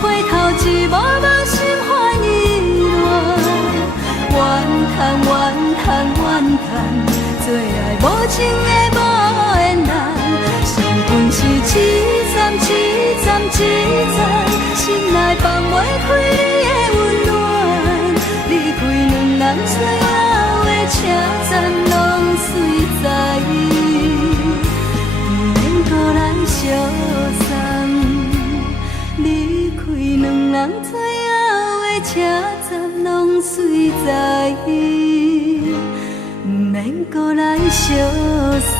回头一幕幕心烦意乱。怨叹，怨叹，怨叹，最爱无情的无缘人。相分是一站一站一站，心内放袂开你的温暖。离开两人最后的车站，拢随在伊。相送，离开两人最后的车站，拢随在伊，不免搁来相送。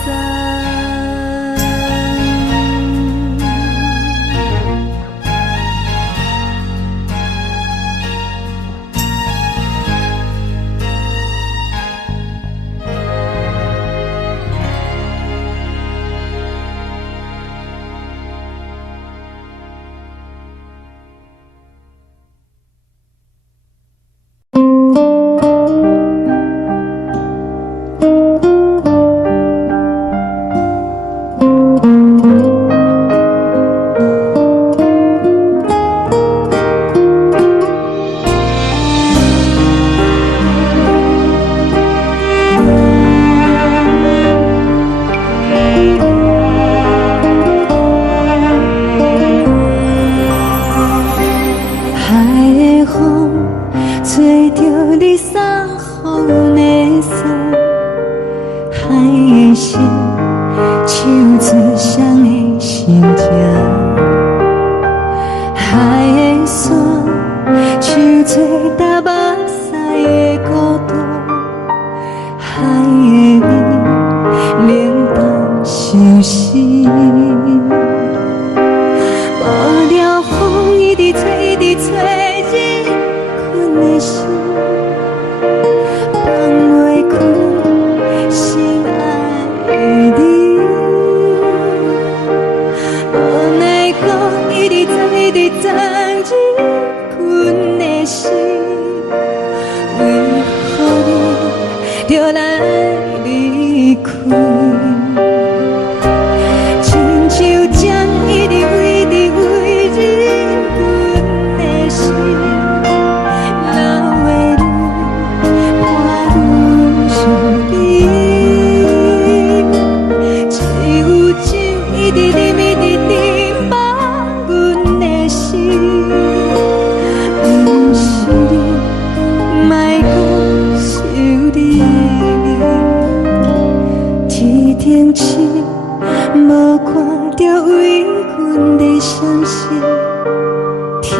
天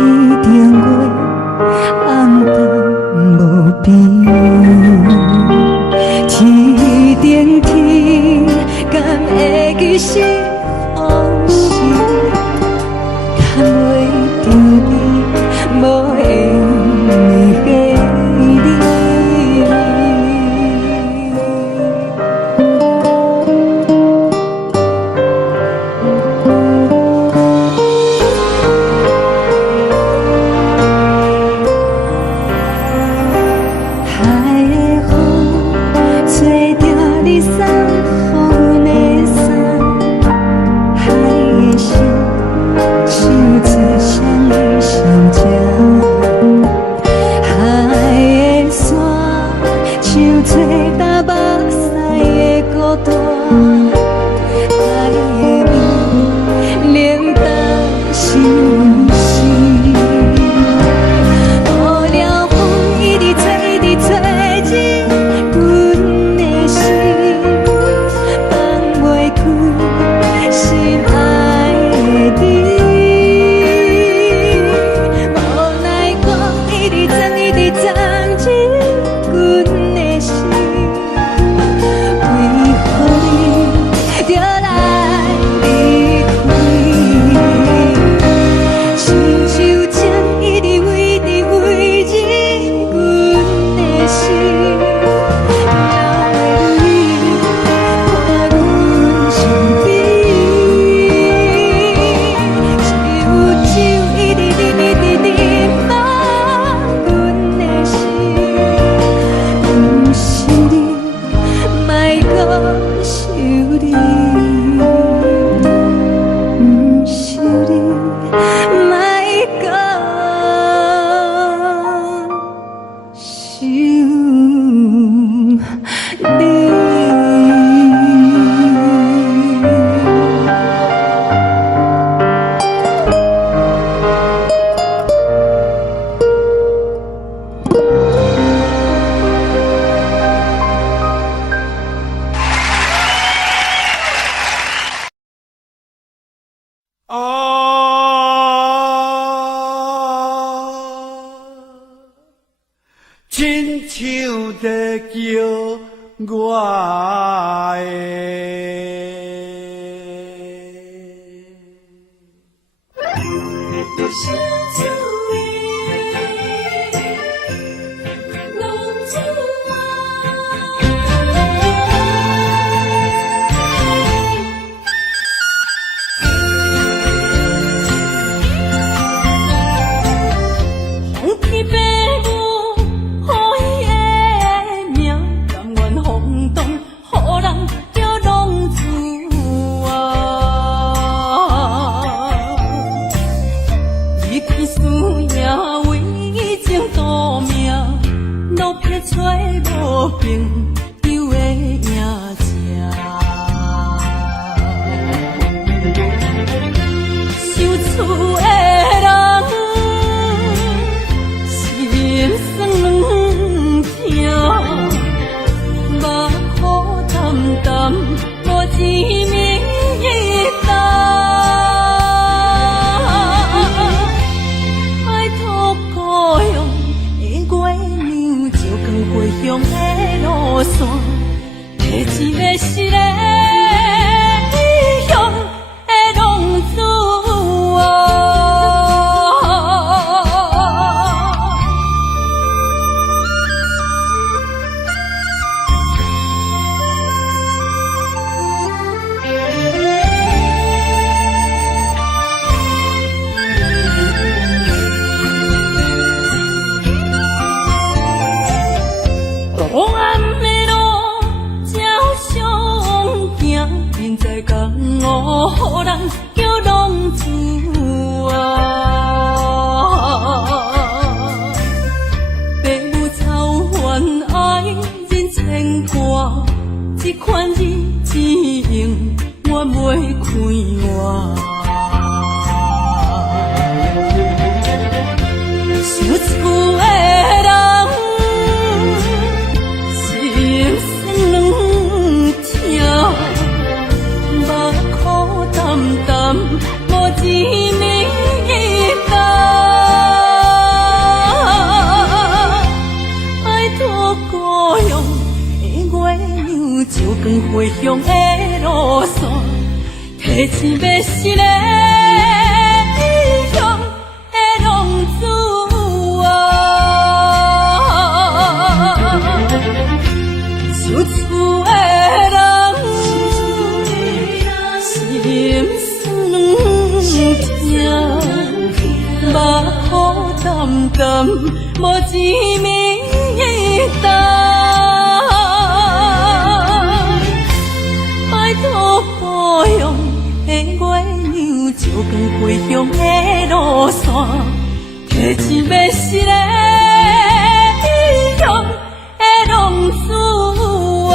顶月，暗淡无边。天顶天，敢会记是往事？敢袂着你，无缘的你。亲像在叫我无一回乡的路线，提钱要是个异乡的浪子啊，厝厝的人心酸痛，目眶淡淡，无一面答。保养的月亮，照光回乡的路线，提钱要是个异乡的浪子啊。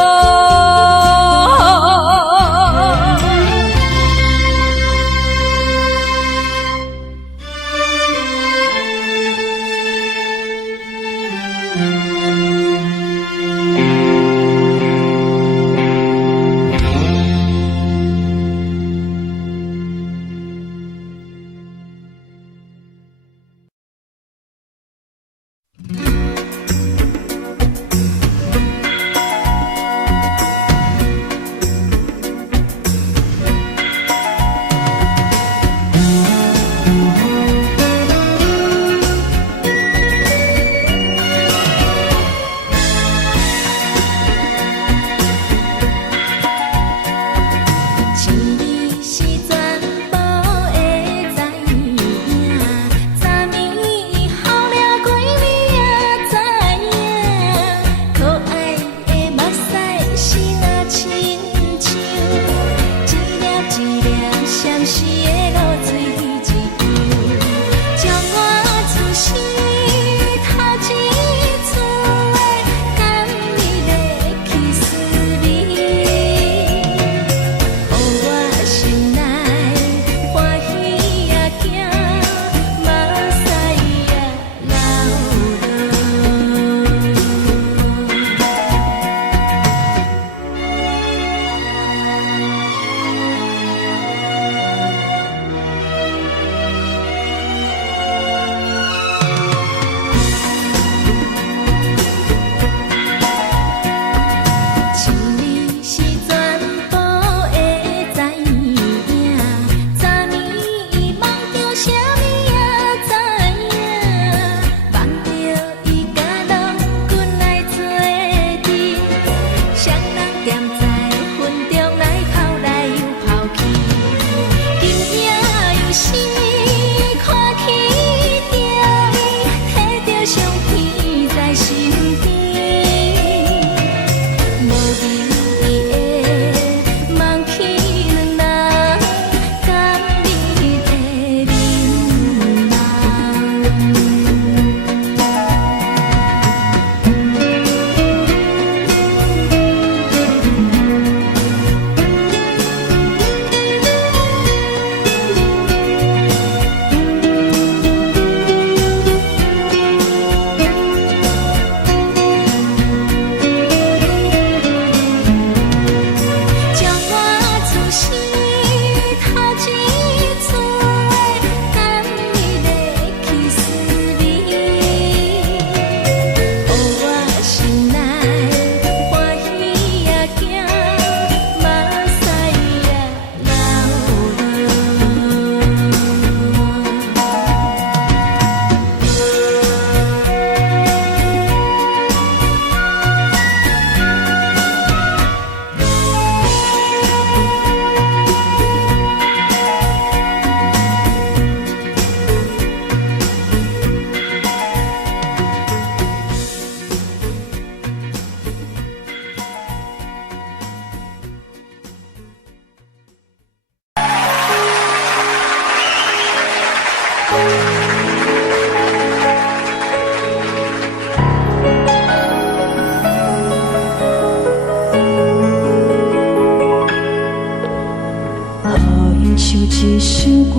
一首歌，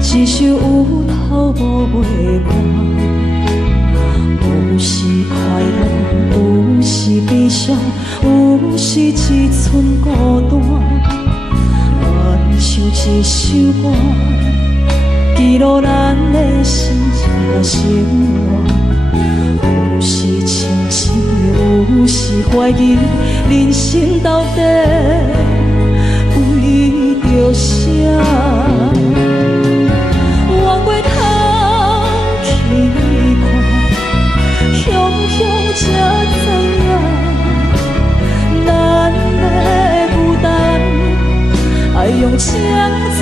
一首有头无尾歌，有时快乐，有时悲伤，有时一寸孤单。愿唱一首歌，记录咱的心情甲生活，有时清醒，有有时怀疑人生到底为着啥？往回头去看，雄雄才知影，咱的负担爱用青春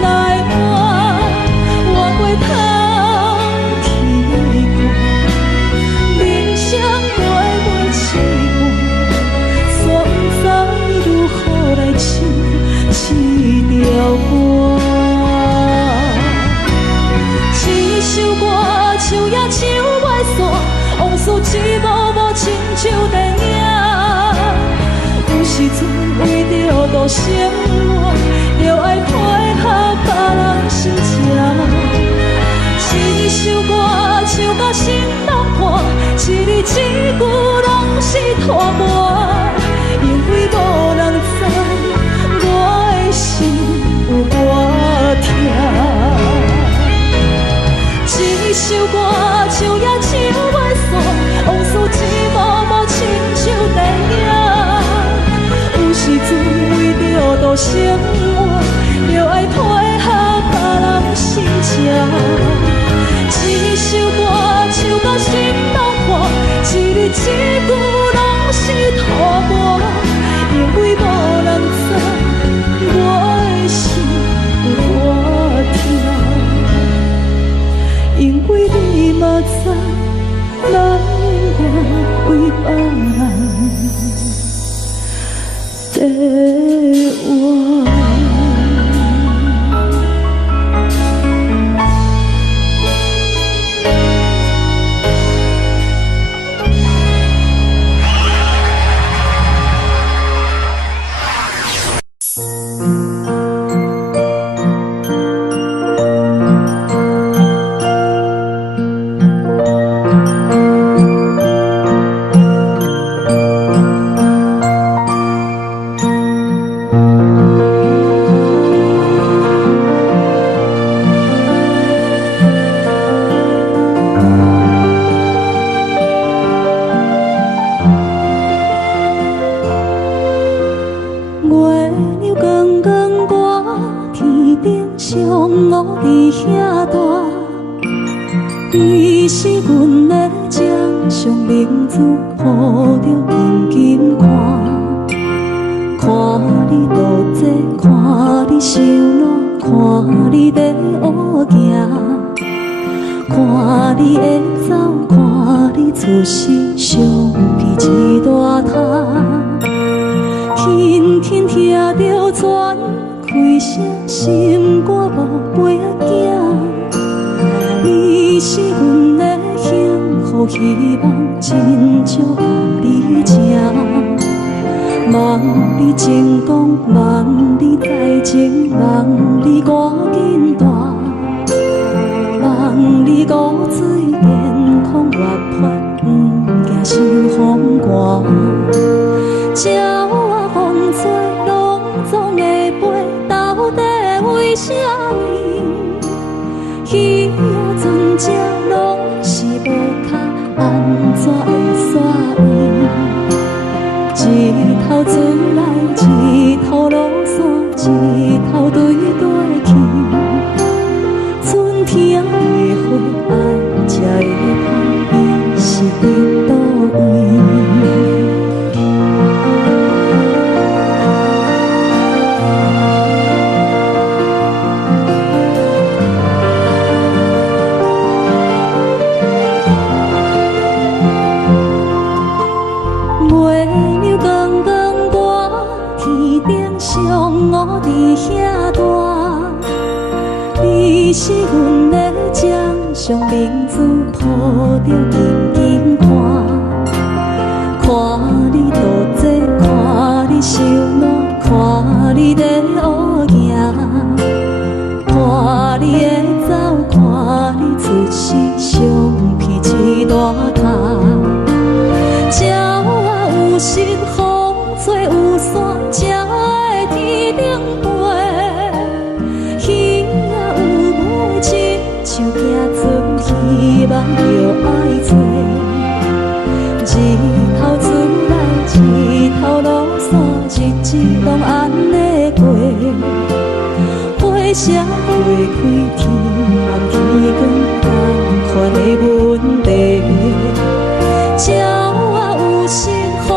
来换。往回头去看，人生过袂凄寒，煞不知如何来唱这条歌。一首歌唱也唱袂煞，往事一幕幕亲像电影。有时阵为着度生活，就爱配合别人心情。一首歌唱到心拢破，一字一句拢是拖磨，因为无人知我的心有多痛。一首歌唱也唱袂煞，往事一幕幕亲像电影。有时阵为着度生活，就爱配合别人心情。一首歌唱到心拢破，一字一句拢是拖磨，因为无人知我的心有多痛。因为你嘛知，咱永远为别人在活。你是阮的掌上明珠，抱着紧紧看，看你独坐，看你受难，看你在乌行，看你会走，看你出世，相片一大摊，轻轻听着船开声，心肝无飞仔行。你是阮的幸福希望，真少你情。望你成功，望你再情，望你赶紧大，望你骨髓健康活泼，不惊受风寒。鸟仔风吹，拢总会飞，到底为什么？鱼仔船只拢是无脚，安怎会煞伊？一头船来，一头落山，一头对对去。春天的花爱吃的香，伊是伫倒位？我伫遐大，你是阮的掌上明珠，抱着紧紧看，看你独坐，看你受难，看你在乌行，看你会走，看你出世，相片一大摊。鸟仔有时风吹有伞，才会天顶飞。鱼仔有尾，亲像行船，希望着爱做。日头出社会开天，望天光同款的问题。鸟啊有心，风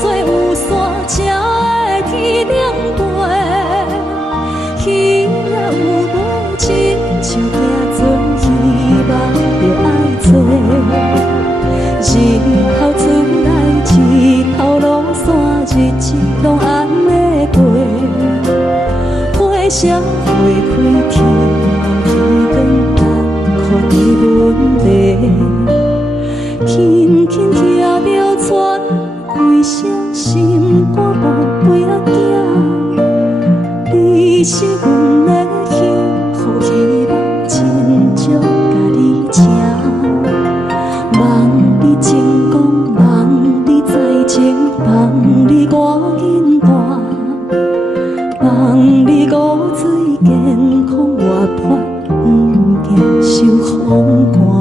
吹有线，才会天顶飞。鱼啊有尾，亲像行船，希望着爱做。日后出来，日后落山，日子拢安尼过。社会开天，望天光同款的问题。轻轻听着喘，几声心肝宝贝仔囝，你是阮的幸福希望，亲像甲你请。望你成功，望你在情，望你赶紧大。望你骨髓健康活泼，不惊受风寒。